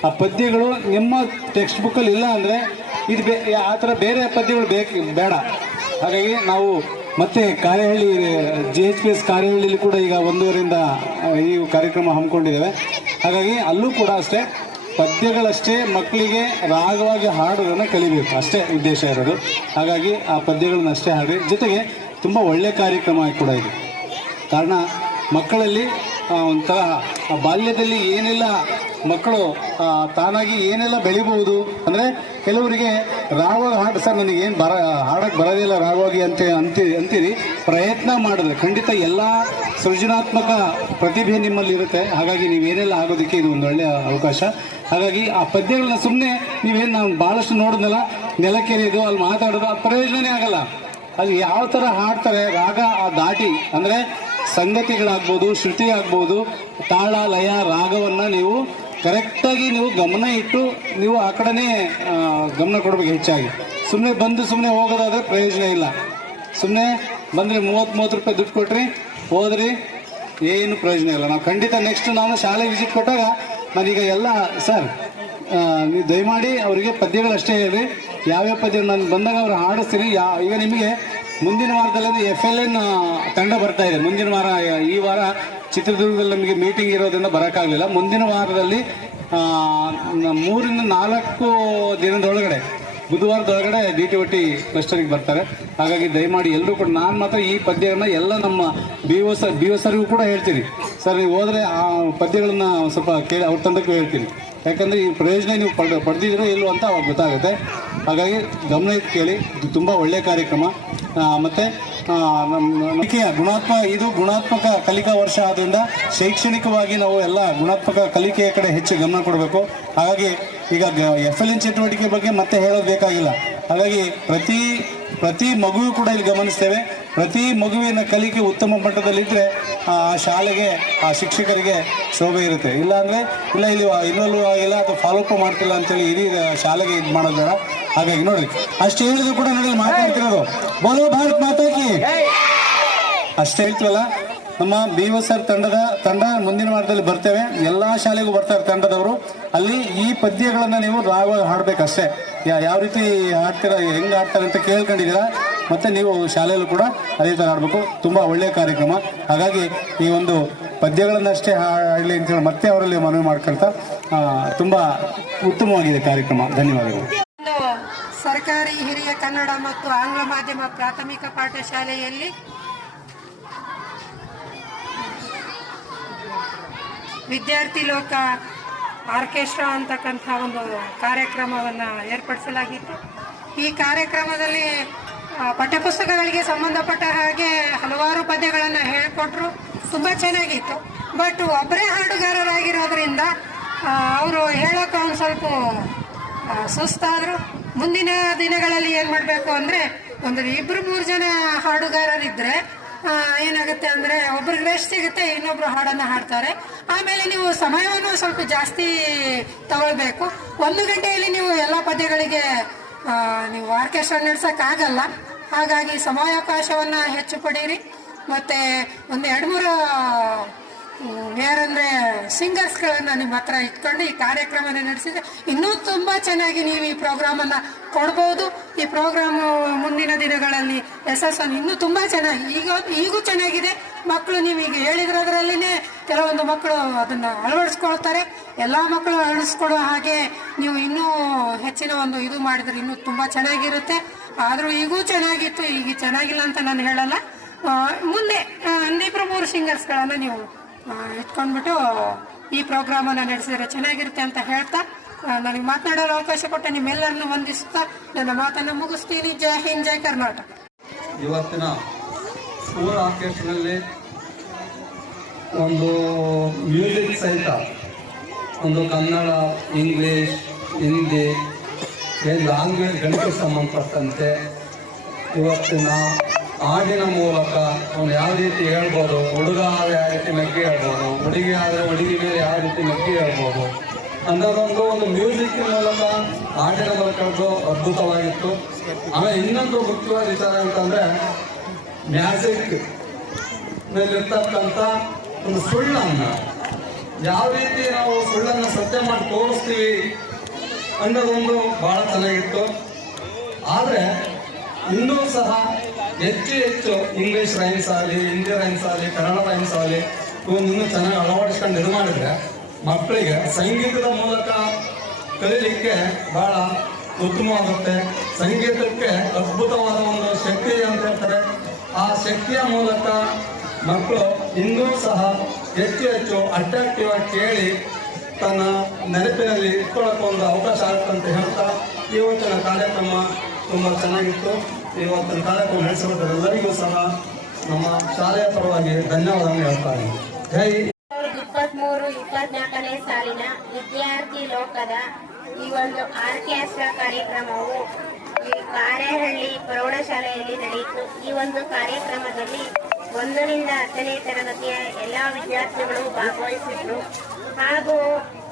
ಆ ಪದ್ಯಗಳು ನಿಮ್ಮ ಟೆಕ್ಸ್ಟ್ ಬುಕ್ಕಲ್ಲಿ ಇಲ್ಲ ಅಂದರೆ ಇದು ಆ ಥರ ಬೇರೆ ಪದ್ಯಗಳು ಬೇಡ. ಹಾಗಾಗಿ ನಾವು ಮತ್ತೆ ಕಾರೆಹಳ್ಳಿ JHPS ಕಾರೆಹಳ್ಳಿಲಿ ಕೂಡ ಈಗ 1ರಿಂದ ಈ ಕಾರ್ಯಕ್ರಮ ಹಮ್ಮಿಕೊಂಡಿದ್ದೇವೆ. ಹಾಗಾಗಿ ಅಲ್ಲೂ ಕೂಡ ಅಷ್ಟೇ ಪದ್ಯಗಳಷ್ಟೇ ಮಕ್ಕಳಿಗೆ ರಾಗವಾಗಿ ಹಾಡೋದನ್ನು ಕಲಿಬೇಕು, ಅಷ್ಟೇ ಉದ್ದೇಶ ಇರೋದು. ಹಾಗಾಗಿ ಆ ಪದ್ಯಗಳನ್ನ ಅಷ್ಟೇ ಹಾಡಿ, ಜೊತೆಗೆ ತುಂಬ ಒಳ್ಳೆಯ ಕಾರ್ಯಕ್ರಮ ಕೂಡ ಇದೆ. ಕಾರಣ ಮಕ್ಕಳಲ್ಲಿ ಒಂಥರ ಬಾಲ್ಯದಲ್ಲಿ ಏನೆಲ್ಲ ಮಕ್ಕಳು ತಾನಾಗಿ ಏನೆಲ್ಲ ಬೆಳಿಬಹುದು ಅಂದರೆ, ಕೆಲವರಿಗೆ ರಾಗವಾಗಿ ಹಾಡು ಸರ್ ನನಗೇನು ಹಾಡಕ್ಕೆ ಬರೋದಿಲ್ಲ ರಾಗವಾಗಿ ಅಂತೀರಿ. ಪ್ರಯತ್ನ ಮಾಡಿದ್ರೆ ಖಂಡಿತ ಎಲ್ಲ ಸೃಜನಾತ್ಮಕ ಪ್ರತಿಭೆ ನಿಮ್ಮಲ್ಲಿ ಇರುತ್ತೆ. ಹಾಗಾಗಿ ನೀವೇನೆಲ್ಲ ಆಗೋದಕ್ಕೆ ಇದು ಒಂದು ಒಳ್ಳೆಯ ಅವಕಾಶ. ಹಾಗಾಗಿ ಆ ಪದ್ಯಗಳನ್ನ ಸುಮ್ಮನೆ ನೀವೇನು ನಾವು ಭಾಳಷ್ಟು ನೋಡಿದ್ನಲ್ಲ, ನೆಲಕ್ಕೆರೆಯೋದು ಅಲ್ಲಿ ಮಾತಾಡೋದು ಆ ಪ್ರಯೋಜನನೇ ಆಗಲ್ಲ. ಅಲ್ಲಿ ಯಾವ ಥರ ಹಾಡ್ತಾರೆ ರಾಗ ದಾಟಿ, ಅಂದರೆ ಸಂಗತಿಗಳಾಗ್ಬೋದು, ಶ್ರುತಿ ಆಗ್ಬೋದು, ತಾಳ ಲಯ ರಾಗವನ್ನು ನೀವು ಕರೆಕ್ಟಾಗಿ ನೀವು ಗಮನ ಇಟ್ಟು ನೀವು ಆ ಕಡೆನೇ ಗಮನ ಕೊಡಬೇಕು ಹೆಚ್ಚಾಗಿ. ಸುಮ್ಮನೆ ಹೋಗೋದಾದರೆ ಪ್ರಯೋಜನ ಇಲ್ಲ. ಸುಮ್ಮನೆ ಬಂದರೆ 30 ರೂಪಾಯಿ ದುಡ್ಡು ಕೊಟ್ರಿ ಹೋದ್ರಿ, ಏನು ಪ್ರಯೋಜನ ಇಲ್ಲ. ನಾವು ಖಂಡಿತ ನೆಕ್ಸ್ಟ್ ನಾನು ಶಾಲೆ ವಿಸಿಟ್ ಕೊಟ್ಟಾಗ ನಾನೀಗ ಎಲ್ಲ ಸರ್ ನೀವು ದಯಮಾಡಿ ಅವರಿಗೆ ಪದ್ಯಗಳಷ್ಟೇ ಹೇಳ್ರಿ, ಯಾವ್ಯಾವ ಪದ್ಯ ನಾನು ಬಂದಾಗ ಅವ್ರು ಹಾಡಿಸ್ತೀರಿ. ಈಗ ನಿಮಗೆ ಮುಂದಿನ ವಾರದಲ್ಲಿ FLN ತಂಡ ಬರ್ತಾ ಇದೆ. ಮುಂದಿನ ವಾರ, ಈ ವಾರ ಚಿತ್ರದುರ್ಗದಲ್ಲಿ ನಮಗೆ ಮೀಟಿಂಗ್ ಇರೋದ್ರಿಂದ ಬರೋಕ್ಕಾಗಲಿಲ್ಲ. ಮುಂದಿನ ವಾರದಲ್ಲಿ 3ರಿಂದ 4 ದಿನದೊಳಗಡೆ, ಬುಧವಾರದೊಳಗಡೆ DTOT ಕ್ಲಸ್ಟರಿಗೆ ಬರ್ತಾರೆ. ಹಾಗಾಗಿ ದಯಮಾಡಿ ಎಲ್ಲರೂ ಕೂಡ, ನಾನು ಮಾತ್ರ ಈ ಪದ್ಯಗಳನ್ನ ಎಲ್ಲ ನಮ್ಮ BO ಸರ್ಗೂ ಕೂಡ ಹೇಳ್ತೀನಿ. ಸರ್ ನೀವು ಹೋದರೆ ಆ ಪದ್ಯಗಳನ್ನ ಸ್ವಲ್ಪ ಕೇಳಿ ಅವ್ರ ತಂಡಕ್ಕೂ ಹೇಳ್ತೀನಿ. ಯಾಕಂದರೆ ಈ ಪ್ರಯೋಜನ ನೀವು ಪಡೆದಿದ್ದೀರೋ ಇಲ್ಲೋ ಅಂತ ಅವಾಗ ಗೊತ್ತಾಗುತ್ತೆ. ಹಾಗಾಗಿ ಗಮನ ಇಟ್ಟು ಕೇಳಿ. ಇದು ತುಂಬ ಒಳ್ಳೆಯ ಕಾರ್ಯಕ್ರಮ. ಮತ್ತು ಗುಣಾತ್ಮಕ ಕಲಿಕಾ ವರ್ಷ ಆದ್ರಿಂದ ಶೈಕ್ಷಣಿಕವಾಗಿ ನಾವು ಎಲ್ಲ ಗುಣಾತ್ಮಕ ಕಲಿಕೆಯ ಕಡೆ ಹೆಚ್ಚು ಗಮನ ಕೊಡಬೇಕು. ಹಾಗಾಗಿ ಈಗ FLN ಚಟುವಟಿಕೆ ಬಗ್ಗೆ ಮತ್ತೆ ಹೇಳೋದು ಬೇಕಾಗಿಲ್ಲ. ಹಾಗಾಗಿ ಪ್ರತಿ ಮಗುವು ಕೂಡ ಇಲ್ಲಿ ಗಮನಿಸ್ತೇವೆ. ಪ್ರತಿ ಮಗುವಿನ ಕಲಿಕೆ ಉತ್ತಮ ಮಟ್ಟದಲ್ಲಿದ್ದರೆ ಆ ಶಾಲೆಗೆ, ಆ ಶಿಕ್ಷಕರಿಗೆ ಶೋಭೆ ಇರುತ್ತೆ. ಇಲ್ಲ ಇಲ್ಲಿ ಇನ್ವಾಲ್ವ್ ಆಗಿಲ್ಲ ಅಥವಾ ಫಾಲೋಅಪ್ ಮಾಡ್ತಿಲ್ಲ ಅಂತೇಳಿ ಇಡೀ ಶಾಲೆಗೆ ಇದು ಮಾಡೋದು ಬೇಡ. ಹಾಗಾಗಿ ನೋಡ್ರಿ, ಅಷ್ಟು ಹೇಳಿದ್ರು ಕೂಡ ನೋಡಿ ಮಾತಾಡ್ತಿರೋದು ಬೋಲೋ ಭಾರತ್ ಮಾತಾಕಿ ಅಷ್ಟೇ ಹೇಳ್ತೀವಲ್ಲ. ನಮ್ಮ BOSR ತಂಡ ಮುಂದಿನ ವಾರದಲ್ಲಿ ಬರ್ತೇವೆ. ಎಲ್ಲ ಶಾಲೆಗೂ ಬರ್ತಾರೆ ತಂಡದವರು. ಅಲ್ಲಿ ಈ ಪದ್ಯಗಳನ್ನು ನೀವು ರಾಗವಾಗಿ ಹಾಡಬೇಕಷ್ಟೇ. ಯಾವ ರೀತಿ ಹಾಡ್ತೀರಾ, ಹೆಂಗೆ ಹಾಡ್ತಾರೆ ಅಂತ ಕೇಳ್ಕೊಂಡಿದ್ದೀರಾ. ಮತ್ತು ನೀವು ಶಾಲೆಯಲ್ಲೂ ಕೂಡ ಅದೇ ಥರ ಹಾಡಬೇಕು. ತುಂಬ ಒಳ್ಳೆಯ ಕಾರ್ಯಕ್ರಮ. ಹಾಗಾಗಿ ಈ ಒಂದು ಪದ್ಯಗಳನ್ನಷ್ಟೇ ಹಾಡಲಿ ಅಂತೇಳಿ ಮತ್ತೆ ಅವರಲ್ಲಿ ಮನವಿ ಮಾಡ್ಕೊಳ್ತಾ ತುಂಬ ಉತ್ತಮವಾಗಿದೆ ಕಾರ್ಯಕ್ರಮ. ಧನ್ಯವಾದಗಳು. ಸರ್ಕಾರಿ ಹಿರಿಯ ಕನ್ನಡ ಮತ್ತು ಆಂಗ್ಲ ಮಾಧ್ಯಮ ಪ್ರಾಥಮಿಕ ಪಾಠಶಾಲೆಯಲ್ಲಿ ವಿದ್ಯಾರ್ಥಿ ಲೋಕ ಆರ್ಕೆಸ್ಟ್ರಾ ಅಂತಕ್ಕಂಥ ಒಂದು ಕಾರ್ಯಕ್ರಮವನ್ನು ಏರ್ಪಡಿಸಲಾಗಿತ್ತು. ಈ ಕಾರ್ಯಕ್ರಮದಲ್ಲಿ ಪಠ್ಯಪುಸ್ತಕಗಳಿಗೆ ಸಂಬಂಧಪಟ್ಟ ಹಾಗೆ ಹಲವಾರು ಪದ್ಯಗಳನ್ನು ಹೇಳಿಕೊಟ್ರು. ತುಂಬ ಚೆನ್ನಾಗಿತ್ತು. ಬಟ್ ಒಬ್ಬರೇ ಹಾಡುಗಾರರಾಗಿರೋದ್ರಿಂದ ಅವರು ಹೇಳೋಕೆ ಒಂದು ಸ್ವಲ್ಪ ಸುಸ್ತಾದರು. ಮುಂದಿನ ದಿನಗಳಲ್ಲಿ ಏನು ಮಾಡಬೇಕು ಅಂದರೆ ಒಂದು 2-3 ಜನ ಹಾಡುಗಾರರಿದ್ದರೆ ಏನಾಗುತ್ತೆ ಅಂದರೆ ಒಬ್ರಿಗೆ ರೆಸ್ಟ್ ಸಿಗುತ್ತೆ, ಇನ್ನೊಬ್ರು ಹಾಡನ್ನು ಹಾಡ್ತಾರೆ. ಆಮೇಲೆ ನೀವು ಸಮಯವನ್ನು ಸ್ವಲ್ಪ ಜಾಸ್ತಿ ತಗೊಳ್ಬೇಕು. 1 ಗಂಟೆಯಲ್ಲಿ ನೀವು ಎಲ್ಲ ಪದ್ಯಗಳಿಗೆ ನೀವು ಆರ್ಕೆಸ್ಟ್ರಾ ನಡೆಸೋಕ್ಕಾಗಲ್ಲ. ಹಾಗಾಗಿ ಸಮಯಾವಕಾಶವನ್ನು ಹೆಚ್ಚು ಪಡೀರಿ. ಮತ್ತು ಒಂದು 2-3 ಯಾರಂದರೆ ಸಿಂಗರ್ಸ್ಗಳನ್ನು ನಿಮ್ಮ ಹತ್ರ ಇಟ್ಕೊಂಡು ಈ ಕಾರ್ಯಕ್ರಮನ ನಡೆಸಿದ್ರೆ ಇನ್ನೂ ತುಂಬ ಚೆನ್ನಾಗಿ ನೀವು ಈ ಪ್ರೋಗ್ರಾಮನ್ನು ಕೊಡ್ಬೋದು. ಈ ಪ್ರೋಗ್ರಾಮು ಮುಂದಿನ ದಿನಗಳಲ್ಲಿ ಯಶಸ್ಸನ್ನು ಇನ್ನೂ ತುಂಬ ಚೆನ್ನಾಗಿ ಈಗೂ ಚೆನ್ನಾಗಿದೆ. ಮಕ್ಕಳು ನೀವು ಈಗ ಹೇಳಿದ್ರದ್ರಲ್ಲಿನೇ ಕೆಲವೊಂದು ಮಕ್ಕಳು ಅದನ್ನು ಅಳವಡಿಸ್ಕೊಳ್ತಾರೆ. ಎಲ್ಲ ಮಕ್ಕಳು ಅಳವಡಿಸ್ಕೊಡೋ ಹಾಗೆ ನೀವು ಇನ್ನೂ ಹೆಚ್ಚಿನ ಒಂದು ಇದು ಮಾಡಿದ್ರೆ ಇನ್ನೂ ತುಂಬ ಚೆನ್ನಾಗಿರುತ್ತೆ. ಆದರೂ ಈಗೂ ಚೆನ್ನಾಗಿತ್ತು, ಈಗ ಚೆನ್ನಾಗಿಲ್ಲ ಅಂತ ನಾನು ಹೇಳಲ್ಲ. ಮುಂದೆ 2-3 ಸಿಂಗರ್ಸ್ಗಳನ್ನು ನೀವು ಇಟ್ಕೊಂಡ್ಬಿಟ್ಟು ಈ ಪ್ರೋಗ್ರಾಮನ್ನು ನಡೆಸಿದರೆ ಚೆನ್ನಾಗಿರುತ್ತೆ ಅಂತ ಹೇಳ್ತಾ ನನಗೆ ಮಾತನಾಡಲು ಅವಕಾಶ ಕೊಟ್ಟ ನಿಮ್ಮೆಲ್ಲರನ್ನು ವಂದಿಸುತ್ತಾ ನನ್ನ ಮಾತನ್ನು ಮುಗಿಸ್ತೀನಿ. ಜೈ ಹಿಂದ್, ಜೈ ಕರ್ನಾಟಕ. ಇವತ್ತಿನ ಸ್ಕೂಲ್ ಆರ್ಕೆಸ್ಟ್ರಾದಲ್ಲಿ ಒಂದು ಮ್ಯೂಸಿಕ್ ಸಹಿತ ಒಂದು ಕನ್ನಡ, ಇಂಗ್ಲೀಷ್, ಹಿಂದಿ, ಲ್ಯಾಂಗ್ವೇಜ್ ಗಣಿತಕ್ಕೆ ಸಂಬಂಧಪಟ್ಟಂತೆ ಇವತ್ತಿನ ಹಾಡಿನ ಮೂಲಕ ಅವನು ಯಾವ ರೀತಿ ಹೇಳ್ಬೋದು, ಹುಡುಗ ಆದರೆ ಯಾವ ರೀತಿ ನಗ್ಗಿ ಹೇಳ್ಬೋದು, ಹುಡುಗಿ ಆದರೆ ಹುಡುಗಿ ಮೇಲೆ ಯಾವ ರೀತಿ ನಗ್ಗಿ ಹೇಳ್ಬೋದು ಅನ್ನೋದೊಂದು ಮ್ಯೂಸಿಕ್ ಮೂಲಕ ಹಾಡಿನ ಮೂಲಕ ಅದ್ಭುತವಾಗಿತ್ತು. ಆಮೇಲೆ ಇನ್ನೊಂದು ಮುಖ್ಯವಾದ ವಿಚಾರ ಅಂತಂದರೆ ಮ್ಯಾಜಿಕ್ ಮೇಲಿರ್ತಕ್ಕಂಥ ಒಂದು ಸುಳ್ಳನ್ನು ಯಾವ ರೀತಿ ನಾವು ಸುಳ್ಳನ್ನು ಸತ್ಯ ಮಾಡಿ ತೋರಿಸ್ತೀವಿ ಅನ್ನೋದೊಂದು ಭಾಳ ಚೆನ್ನಾಗಿತ್ತು. ಆದರೆ ಇನ್ನೂ ಸಹ ಹೆಚ್ಚು ಇಂಗ್ಲೀಷ್ ರೈಮ್ಸ್ ಆಗಲಿ, ಹಿಂದಿ ರೈಮ್ಸ್ ಆಗಲಿ, ಕನ್ನಡ ರೈಮ್ಸ್ ಆಗಲಿ ಇವನ್ನ ಇನ್ನೂ ಚೆನ್ನಾಗಿ ಅಳವಡಿಸ್ಕೊಂಡು ಇದು ಮಾಡಿದ್ರೆ ಮಕ್ಕಳಿಗೆ ಸಂಗೀತದ ಮೂಲಕ ಕಲೀಲಿಕ್ಕೆ ಭಾಳ ಉತ್ತಮವಾಗುತ್ತೆ. ಸಂಗೀತಕ್ಕೆ ಅದ್ಭುತವಾದ ಒಂದು ಶಕ್ತಿ ಅಂತ ಹೇಳ್ತಾರೆ. ಆ ಶಕ್ತಿಯ ಮೂಲಕ ಮಕ್ಕಳು ಇನ್ನೂ ಸಹ ಹೆಚ್ಚು ಅಟ್ರಾಕ್ಟಿವ್ ಆಗಿ ಕೇಳಿ ತನ್ನ ನೆನಪಿನಲ್ಲಿ ಇಟ್ಕೊಳ್ಳೋಕೆ ಒಂದು ಅವಕಾಶ ಆಗುತ್ತೆ ಅಂತ ಹೇಳ್ತಾ ಇವತ್ತಿನ ಕಾರ್ಯಕ್ರಮ ತುಂಬ ಚೆನ್ನಾಗಿತ್ತು. ಇವತ್ತಿನ ಕಾರ್ಯಕ್ರಮ ನಡೆಸಿರೋದರೆಲ್ಲರಿಗೂ ಸಹ ನಮ್ಮ ಶಾಲೆಯ ಪರವಾಗಿ ಧನ್ಯವಾದಗಳನ್ನು ಹೇಳ್ತಾರೆ. ಜೈ 23-24ನೇ ಸಾಲಿನ ವಿದ್ಯಾರ್ಥಿ ಲೋಕದ ಈ ಒಂದು ಆರ್ಕೆಸ್ಟ್ರಾ ಕಾರ್ಯಕ್ರಮವು ಈ ಕಾರೇಹಳ್ಳಿ ಪ್ರೌಢಶಾಲೆಯಲ್ಲಿ ನಡೆಯಿತು. ಈ ಒಂದು ಕಾರ್ಯಕ್ರಮದಲ್ಲಿ 1ರಿಂದ 10ನೇ ತರಗತಿಯ ಎಲ್ಲ ವಿದ್ಯಾರ್ಥಿಗಳು ಭಾಗವಹಿಸಿದ್ರು. ಹಾಗೂ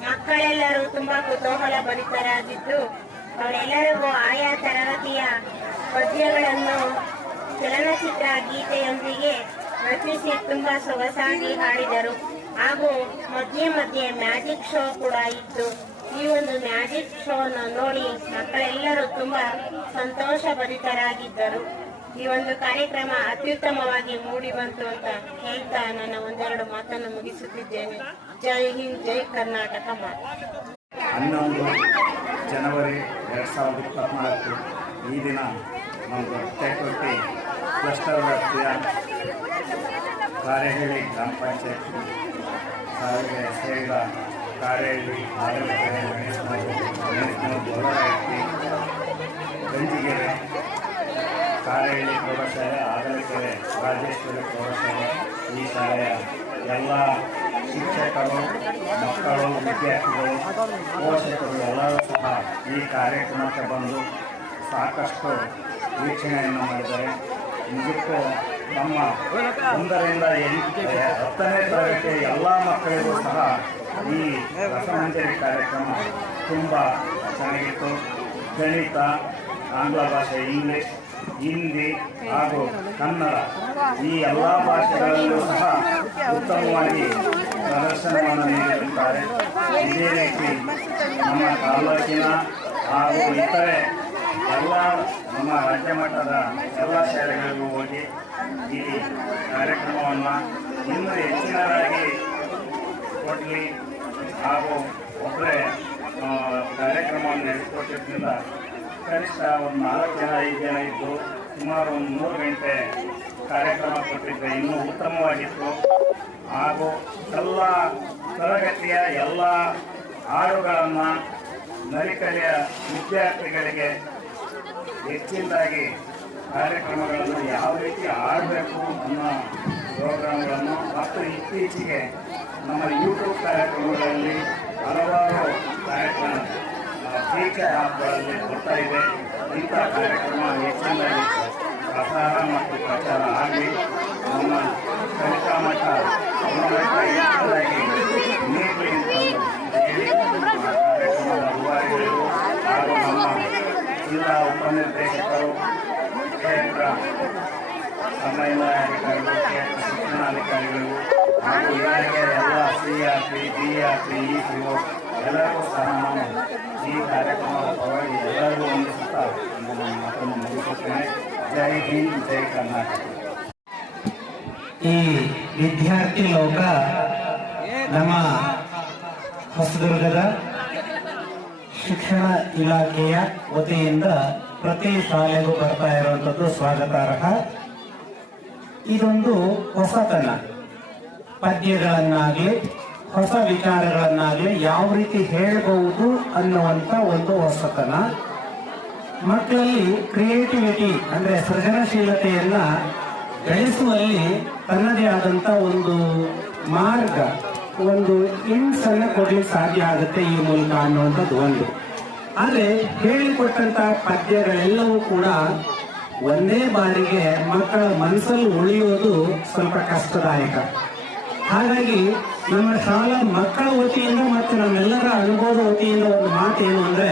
ಮಕ್ಕಳೆಲ್ಲರೂ ತುಂಬಾ ಕುತೂಹಲ ಭರಿತರಾಗಿದ್ದು ಅವರೆಲ್ಲರಿಗೂ ಆಯಾ ತರಗತಿಯ ಪದ್ಯಗಳನ್ನು ಚಲನಚಿತ್ರ ಗೀತೆಯೊಂದಿಗೆ ರಚಿಸಿ ತುಂಬಾ ಸೊಗಸಾಗಿ ಹಾಡಿದರು. ಹಾಗೂ ಮಧ್ಯೆ ಮ್ಯಾಜಿಕ್ ಶೋ ಕೂಡ ಇತ್ತು. ಈ ಒಂದು ಮ್ಯಾಜಿಕ್ ಶೋವನ್ನು ನೋಡಿ ಮಕ್ಕಳೆಲ್ಲರೂ ತುಂಬಾ ಸಂತೋಷ ಭರಿತರಾಗಿದ್ದರು. ಈ ಒಂದು ಕಾರ್ಯಕ್ರಮ ಅತ್ಯುತ್ತಮವಾಗಿ ಮೂಡಿ ಬಂತು ಅಂತ ಹೇಳ್ತಾ ನನ್ನ 1-2 ಮಾತನ್ನು ಮುಗಿಸುತ್ತಿದ್ದೇನೆ. ಜೈ ಹಿಂದ್, ಜೈ ಕರ್ನಾಟಕ. 11 ಜನವರಿ 2024 ಈ ದಿನ ನಮ್ಮದು ತೇಕೋಟಿ ಕ್ಲಸ್ಟರ್ ವ್ಯಾಪ್ತಿಯ ಕಾರೇಹಳ್ಳಿ ಗ್ರಾಮ ಪಂಚಾಯತ್ ಸಾರಿಗೆ ಸೇರಿದ ಕಾರೇಹಳ್ಳಿ ಗಣೇಶನವರು, ಗೋಳರಹಟ್ಟಿ, ಗಂಜಿಗೆರೆ ಕಾರಹಳ್ಳಿ ಪ್ರೌಢಶಾಲೆ, ಆಗಲಕೆರೆ ರಾಜೇಶ್ವರಿ ಪ್ರೌಢಶಾಲೆ, ಈ ಶಾಲೆಯ ಎಲ್ಲ ಶಿಕ್ಷಕರು, ಮಕ್ಕಳು, ವಿದ್ಯಾರ್ಥಿಗಳು, ಪೋಷಕರು ಎಲ್ಲರೂ ಸಹ ಈ ಕಾರ್ಯಕ್ರಮಕ್ಕೆ ಬಂದು ಸಾಕಷ್ಟು ವೀಕ್ಷಣೆಯನ್ನು ಮಾಡಿದ್ದಾರೆ. ನಿಜಕ್ಕೂ ನಮ್ಮ 1ರಿಂದ 10ನೇ ತರಗತಿಯ ಎಲ್ಲ ಮಕ್ಕಳಿಗೂ ಸಹ ಈ ರಸಮಂಜರಿ ಕಾರ್ಯಕ್ರಮ ತುಂಬ ಚೆನ್ನಾಗಿತ್ತು. ಗಣಿತ, ಆಂಗ್ಲ ಭಾಷೆ, ಇಂಗ್ಲಿಷ್, ಹಿಂದಿ ಹಾಗೂ ಕನ್ನಡ ಈ ಎಲ್ಲ ಭಾಷೆಗಳಲ್ಲೂ ಸಹ ಉತ್ತಮವಾಗಿ ಪ್ರದರ್ಶನವನ್ನು ನೀಡಿರುತ್ತಾರೆ. ಇದೇ ರೀತಿ ನಮ್ಮ ತಾಲೂಕಿನ ಹಾಗೂ ಇತರೆ ಎಲ್ಲ ನಮ್ಮ ರಾಜ್ಯ ಮಟ್ಟದ ಎಲ್ಲ ಶಾಲೆಗಳಿಗೂ ಹೋಗಿ ಈ ಕಾರ್ಯಕ್ರಮವನ್ನು ಇನ್ನೂ ಹೆಚ್ಚಿನದಾಗಿ ಕೊಡಲಿ ಹಾಗೂ ಒಬ್ಬರೇ ಕಾರ್ಯಕ್ರಮವನ್ನು ನಡೆಸಿಕೊಟ್ಟಿದ್ದರಿಂದ ಕನಿಷ್ಠ ಒಂದು 4 ಜನ 5 ಜನ ಇದ್ದು ಸುಮಾರು ಒಂದು 3 ಗಂಟೆ ಕಾರ್ಯಕ್ರಮ ಕೊಟ್ಟಿದ್ದರೆ ಇನ್ನೂ ಉತ್ತಮವಾಗಿತ್ತು. ಹಾಗೂ ಎಲ್ಲ ತರಗತಿಯ ಎಲ್ಲ ಹಾಡುಗಳನ್ನು ನಲಿಕಲೆಯ ವಿದ್ಯಾರ್ಥಿಗಳಿಗೆ ಹೆಚ್ಚಿನದಾಗಿ ಕಾರ್ಯಕ್ರಮಗಳನ್ನು ಯಾವ ರೀತಿ ಆಡಬೇಕು ಅನ್ನೋ ಪ್ರೋಗ್ರಾಮ್ಗಳನ್ನು ಮತ್ತು ಇತ್ತೀಚೆಗೆ ನಮ್ಮ ಯೂಟ್ಯೂಬ್ ಕಾರ್ಯಕ್ರಮಗಳಲ್ಲಿ ಹಲವಾರು ಕಾರ್ಯಕ್ರಮ ಫೀಚರ್ ಆ್ಯಪ್ಗಳಲ್ಲಿ ಬರ್ತಾ ಇದೆ. ಇಂಥ ಕಾರ್ಯಕ್ರಮ ಹೆಚ್ಚಿನದಾಗಿ ಪ್ರಸಾರ ಮತ್ತು ಪ್ರಚಾರ ಆಗಲಿ. ನಮ್ಮ ಕಲಿಕಾ ಮಟ್ಟ ಹೆಚ್ಚಿನದಾಗಿ ನೀಡಲಿ ಅಂತ ಹೇಳಿ ಕಾರ್ಯಕ್ರಮದ ರೂವಾರಿಗಳು ಹಾಗೂ ನಮ್ಮ ಜಿಲ್ಲಾ ಉಪನಿರ್ದೇಶಕರು, ಕ್ಷೇತ್ರ ಸಮನ್ವಯಾಧಿಕಾರಿಗಳು, ಕ್ಷೇತ್ರ ಶಿಕ್ಷಣಾಧಿಕಾರಿಗಳು ಹಾಗೂ ಇಲಾಖೆಯ ಎಲ್ಲ CRP, BRP, EPO ಎಲ್ಲರಿಗೂ ಸಹ ನಾನು ಈ ಕಾರ್ಯಕ್ರಮದ ಪರವಾಗಿ ಎಲ್ಲರಿಗೂ ವಂದಿಸುತ್ತಾ ನನ್ನ ಮಾತನ್ನು ಮುಗಿಸುತ್ತೇನೆ. ಜೈ ಹಿಂದ್, ಜೈ ಕರ್ನಾಟಕ. ಈ ವಿದ್ಯಾರ್ಥಿ ಲೋಕ ನಮ್ಮ ಹೊಸದುರ್ಗದ ಶಿಕ್ಷಣ ಇಲಾಖೆಯ ವತಿಯಿಂದ ಪ್ರತಿ ಶಾಲೆಗೂ ಬರ್ತಾ ಇರುವಂಥದ್ದು ಸ್ವಾಗತಾರ್ಹ. ಇದೊಂದು ಹೊಸತನ. ಪದ್ಯಗಳನ್ನಾಗಲಿ ಹೊಸ ವಿಚಾರಗಳನ್ನಾಗಲಿ ಯಾವ ರೀತಿ ಹೇಳಬಹುದು ಅನ್ನುವಂಥ ಒಂದು ಹೊಸತನ. ಮಕ್ಕಳಲ್ಲಿ ಕ್ರಿಯೇಟಿವಿಟಿ ಅಂದರೆ ಸೃಜನಶೀಲತೆಯನ್ನ ಬೆಳೆಸುವಲ್ಲಿ ತನ್ನದೇ ಆದಂಥ ಒಂದು ಮಾರ್ಗ, ಒಂದು ಇಂಟ್ಸ್ ಅನ್ನು ಕೊಡ್ಲಿಕ್ಕೆ ಸಾಧ್ಯ ಆಗುತ್ತೆ ಈ ಮೂಲಕ ಅನ್ನುವಂಥದ್ದು ಒಂದು. ಆದರೆ ಹೇಳಿಕೊಟ್ಟಂತ ಪದ್ಯಗಳೆಲ್ಲವೂ ಕೂಡ ಒಂದೇ ಬಾರಿಗೆ ಮಕ್ಕಳ ಮನಸ್ಸಲ್ಲಿ ಉಳಿಯೋದು ಸ್ವಲ್ಪ ಕಷ್ಟದಾಯಕ. ಹಾಗಾಗಿ ನಮ್ಮ ಶಾಲಾ ಮಕ್ಕಳ ವತಿಯಿಂದ ಮತ್ತು ನಮ್ಮೆಲ್ಲರ ಅನುಭವದ ವತಿಯಿಂದ ಒಂದು ಮಾತೇನು ಅಂದ್ರೆ,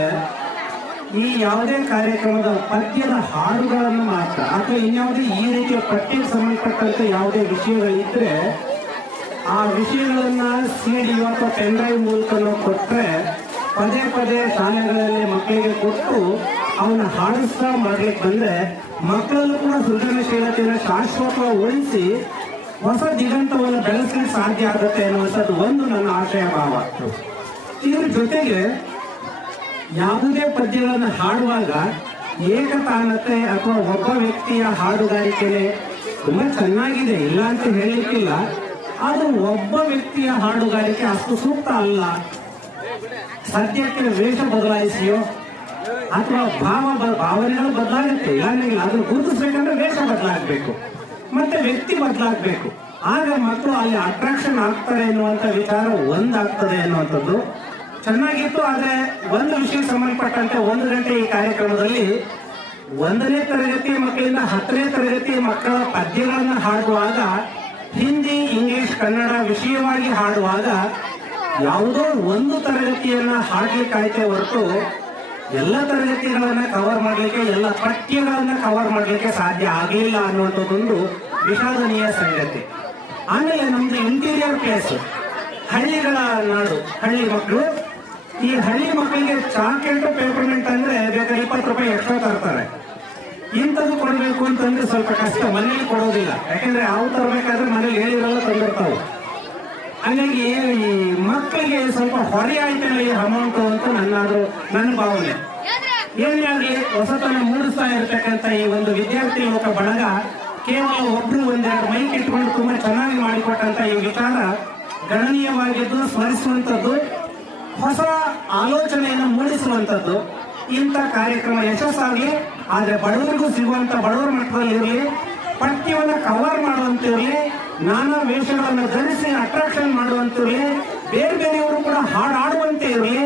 ಈ ಯಾವುದೇ ಕಾರ್ಯಕ್ರಮದ ಪದ್ಯದ ಹಾಡುಗಳನ್ನು ಮಾತ್ರ ಅಥವಾ ಇನ್ಯಾವುದೇ ಈ ರೀತಿಯ ಪಠ್ಯಕ್ಕೆ ಸಂಬಂಧಪಟ್ಟಂತೆ ಯಾವುದೇ ವಿಷಯಗಳಿದ್ರೆ ಆ ವಿಷಯಗಳನ್ನ CD ಅಥವಾ ಪೆನ್ ಡ್ರೈವ್ ಮೂಲಕ ಕೊಟ್ಟರೆ ಪದೇ ಪದೇ ಶಾಲೆಗಳಲ್ಲಿ ಮಕ್ಕಳಿಗೆ ಕೊಟ್ಟು ಅವನ್ನ ಹಾಡಿಸ್ತಾ ಮಾಡ್ಲಿಕ್ಕೆ ಬಂದ್ರೆ ಮಕ್ಕಳಲ್ಲೂ ಕೂಡ ಸೃಜನಶೀಲತೆಯನ್ನು ಶಾಶ್ವತವಾಗಿ ಉಳಿಸಿ ಹೊಸ ದಿಗಂತವನ್ನು ಬೆಳೆಸಲಿಕ್ಕೆ ಸಾಧ್ಯ ಆಗುತ್ತೆ ಅನ್ನುವಂಥದ್ದು ಒಂದು ನನ್ನ ಆಶಯ ಭಾವ. ಇದ್ರ ಜೊತೆಗೆ ಯಾವುದೇ ಪದ್ಯಗಳನ್ನು ಹಾಡುವಾಗ ಏಕತಾನತೆ ಅಥವಾ ಒಬ್ಬ ವ್ಯಕ್ತಿಯ ಹಾಡುಗಾರಿಕೆನೆ ತುಂಬಾ ಚೆನ್ನಾಗಿದೆ, ಇಲ್ಲ ಅಂತ ಹೇಳಲಿಕ್ಕಿಲ್ಲ. ಅದು ಒಬ್ಬ ವ್ಯಕ್ತಿಯ ಹಾಡುಗಾರಿಕೆ ಅಷ್ಟು ಸೂಕ್ತ ಅಲ್ಲ. ಸದ್ಯಕ್ಕೆ ವೇಷ ಬದಲಾಯಿಸಿಯೋ ಅಥವಾ ಭಾವನೆಗಳು ಬದಲಾಗುತ್ತೆ, ಇಲ್ಲ ಅದನ್ನು ಗುರುತಿಸ್ಬೇಕಂದ್ರೆ ವೇಷ ಬದಲಾಗಬೇಕು ಮತ್ತೆ ವ್ಯಕ್ತಿ ಬದಲಾಗಬೇಕು. ಆಗ ಮಕ್ಕಳು ಅಲ್ಲಿ ಅಟ್ರಾಕ್ಷನ್ ಆಗ್ತಾರೆ ಎನ್ನುವಂತ ವಿಚಾರ ಒಂದಾಗ್ತದೆ ಎನ್ನುವಂಥದ್ದು ಚೆನ್ನಾಗಿತ್ತು. ಆದ್ರೆ ಒಂದು ವಿಷಯ ಸಂಬಂಧಪಟ್ಟಂತೆ 1 ಗಂಟೆ ಈ ಕಾರ್ಯಕ್ರಮದಲ್ಲಿ 1ನೇ ತರಗತಿ ಮಕ್ಕಳಿಂದ 10ನೇ ತರಗತಿ ಮಕ್ಕಳ ಪದ್ಯಗಳನ್ನು ಹಾಡುವಾಗ ಹಿಂದಿ, ಇಂಗ್ಲಿಷ್, ಕನ್ನಡ ವಿಷಯವಾಗಿ ಹಾಡುವಾಗ ಯಾವುದೋ ಒಂದು ತರಗತಿಯನ್ನ ಹಾಡ್ಲಿಕ್ಕಾಯ್ತೆ ಹೊರತು ಎಲ್ಲ ತರಗತಿಗಳನ್ನ ಕವರ್ ಮಾಡಲಿಕ್ಕೆ, ಎಲ್ಲ ಪಠ್ಯಗಳನ್ನ ಕವರ್ ಮಾಡಲಿಕ್ಕೆ ಸಾಧ್ಯ ಆಗಲಿಲ್ಲ ಅನ್ನುವಂಥದ್ದೊಂದು ವಿಷಾದನೀಯ ಸಂಗತಿ. ಆಮೇಲೆ ನಮ್ದು ಇಂಟೀರಿಯರ್ ಪ್ಲೇಸ್, ಹಳ್ಳಿಗಳ ನಾಡು, ಹಳ್ಳಿ ಮಕ್ಕಳು. ಈ ಹಳ್ಳಿ ಮಕ್ಕಳಿಗೆ ಚಾಕ್ಲೇಟ್, ಪೇಪರ್ಮೆಂಟ್ ಅಂದ್ರೆ ಬೇಕಾದ್ರೆ 20 ರೂಪಾಯಿ ಎಕ್ಸ್ಟ್ರಾ ತರ್ತಾರೆ. ಇಂಥದ್ದು ಕೊಡಬೇಕು ಅಂತಂದ್ರೆ ಸ್ವಲ್ಪ ಕಷ್ಟ, ಮನೇಲಿ ಕೊಡೋದಿಲ್ಲ. ಯಾಕಂದ್ರೆ ಅವು ತರಬೇಕಾದ್ರೆ ಮನೇಲಿ ಹೇಳಿರಲ್ಲ ತಂದಿರ್ತಾವೆ. ಹಾಗಾಗಿ ಈ ಮಕ್ಕಳಿಗೆ ಸ್ವಲ್ಪ ಹೊರೆ ಆಯ್ತು ಈ ಅಮೌಂಟ್ ಅಂತ ನನ್ನ ಭಾವನೆ. ಏನೇ ಆಗಲಿ ಹೊಸತನ ಮೂಡಿಸ್ತಾ ಇರತಕ್ಕಂಥ ಈ ಒಂದು ವಿದ್ಯಾರ್ಥಿ ಲೋಕ ಬಳಗ ಕೇವಲ ಒಬ್ರು 1-2 ಮೈಕ್ ಇಟ್ಕೊಂಡು ತುಂಬಾ ಚೆನ್ನಾಗಿ ಮಾಡಿಕೊಟ್ಟಂತ ಈ ವಿಚಾರ ಗಣನೀಯವಾಗಿದ್ದು, ಸ್ಮರಿಸುವಂಥದ್ದು, ಹೊಸ ಆಲೋಚನೆಯನ್ನು ಮೂಡಿಸುವಂಥದ್ದು. ಇಂಥ ಕಾರ್ಯಕ್ರಮ ಯಶಸ್ಸಾಗಲಿ. ಆದರೆ ಬಡವರಿಗೂ ಸಿಗುವಂತ ಬಡವರ ಮಟ್ಟದಲ್ಲಿ ಇರಲಿ, ಪಠ್ಯವನ್ನು ಕವರ್ ಮಾಡುವಂತಿರಲಿ, ನಾನಾ ವೇಷಗಳನ್ನು ಧರಿಸಿ ಅಟ್ರಾಕ್ಷನ್ ಮಾಡುವಂತಿರಲಿ, ಬೇರೆ ಬೇರೆಯವರು ಕೂಡ ಹಾಡುವಂತೆ ಇರಲಿ,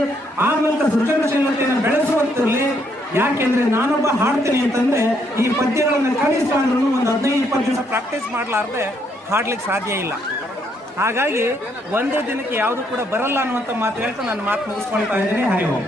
ಆ ಮೂಲಕ ಸೃಜನಶೀಲತೆಯನ್ನು ಬೆಳೆಸುವಂತಿರಲಿ. ಯಾಕೆಂದ್ರೆ ನಾನೊಬ್ಬ ಹಾಡ್ತೀನಿ ಅಂತಂದ್ರೆ ಈ ಪದ್ಯಗಳನ್ನು ಕಲಿಸ ಅಂದ್ರೂ ಒಂದು 15-20 ದಿವಸ ಪ್ರಾಕ್ಟೀಸ್ ಮಾಡಲಾರ್ದೆ ಹಾಡ್ಲಿಕ್ಕೆ ಸಾಧ್ಯ ಇಲ್ಲ. ಹಾಗಾಗಿ ಒಂದೇ ದಿನಕ್ಕೆ ಯಾವುದು ಕೂಡ ಬರಲ್ಲ ಅನ್ನುವಂಥ ಮಾತು ಹೇಳ್ತಾ ನನ್ನ ಮಾತು ಮುಗಿಸ್ಕೊಳ್ತಾ ಇದ್ದೀನಿ. ಹರಿ ಓಂ.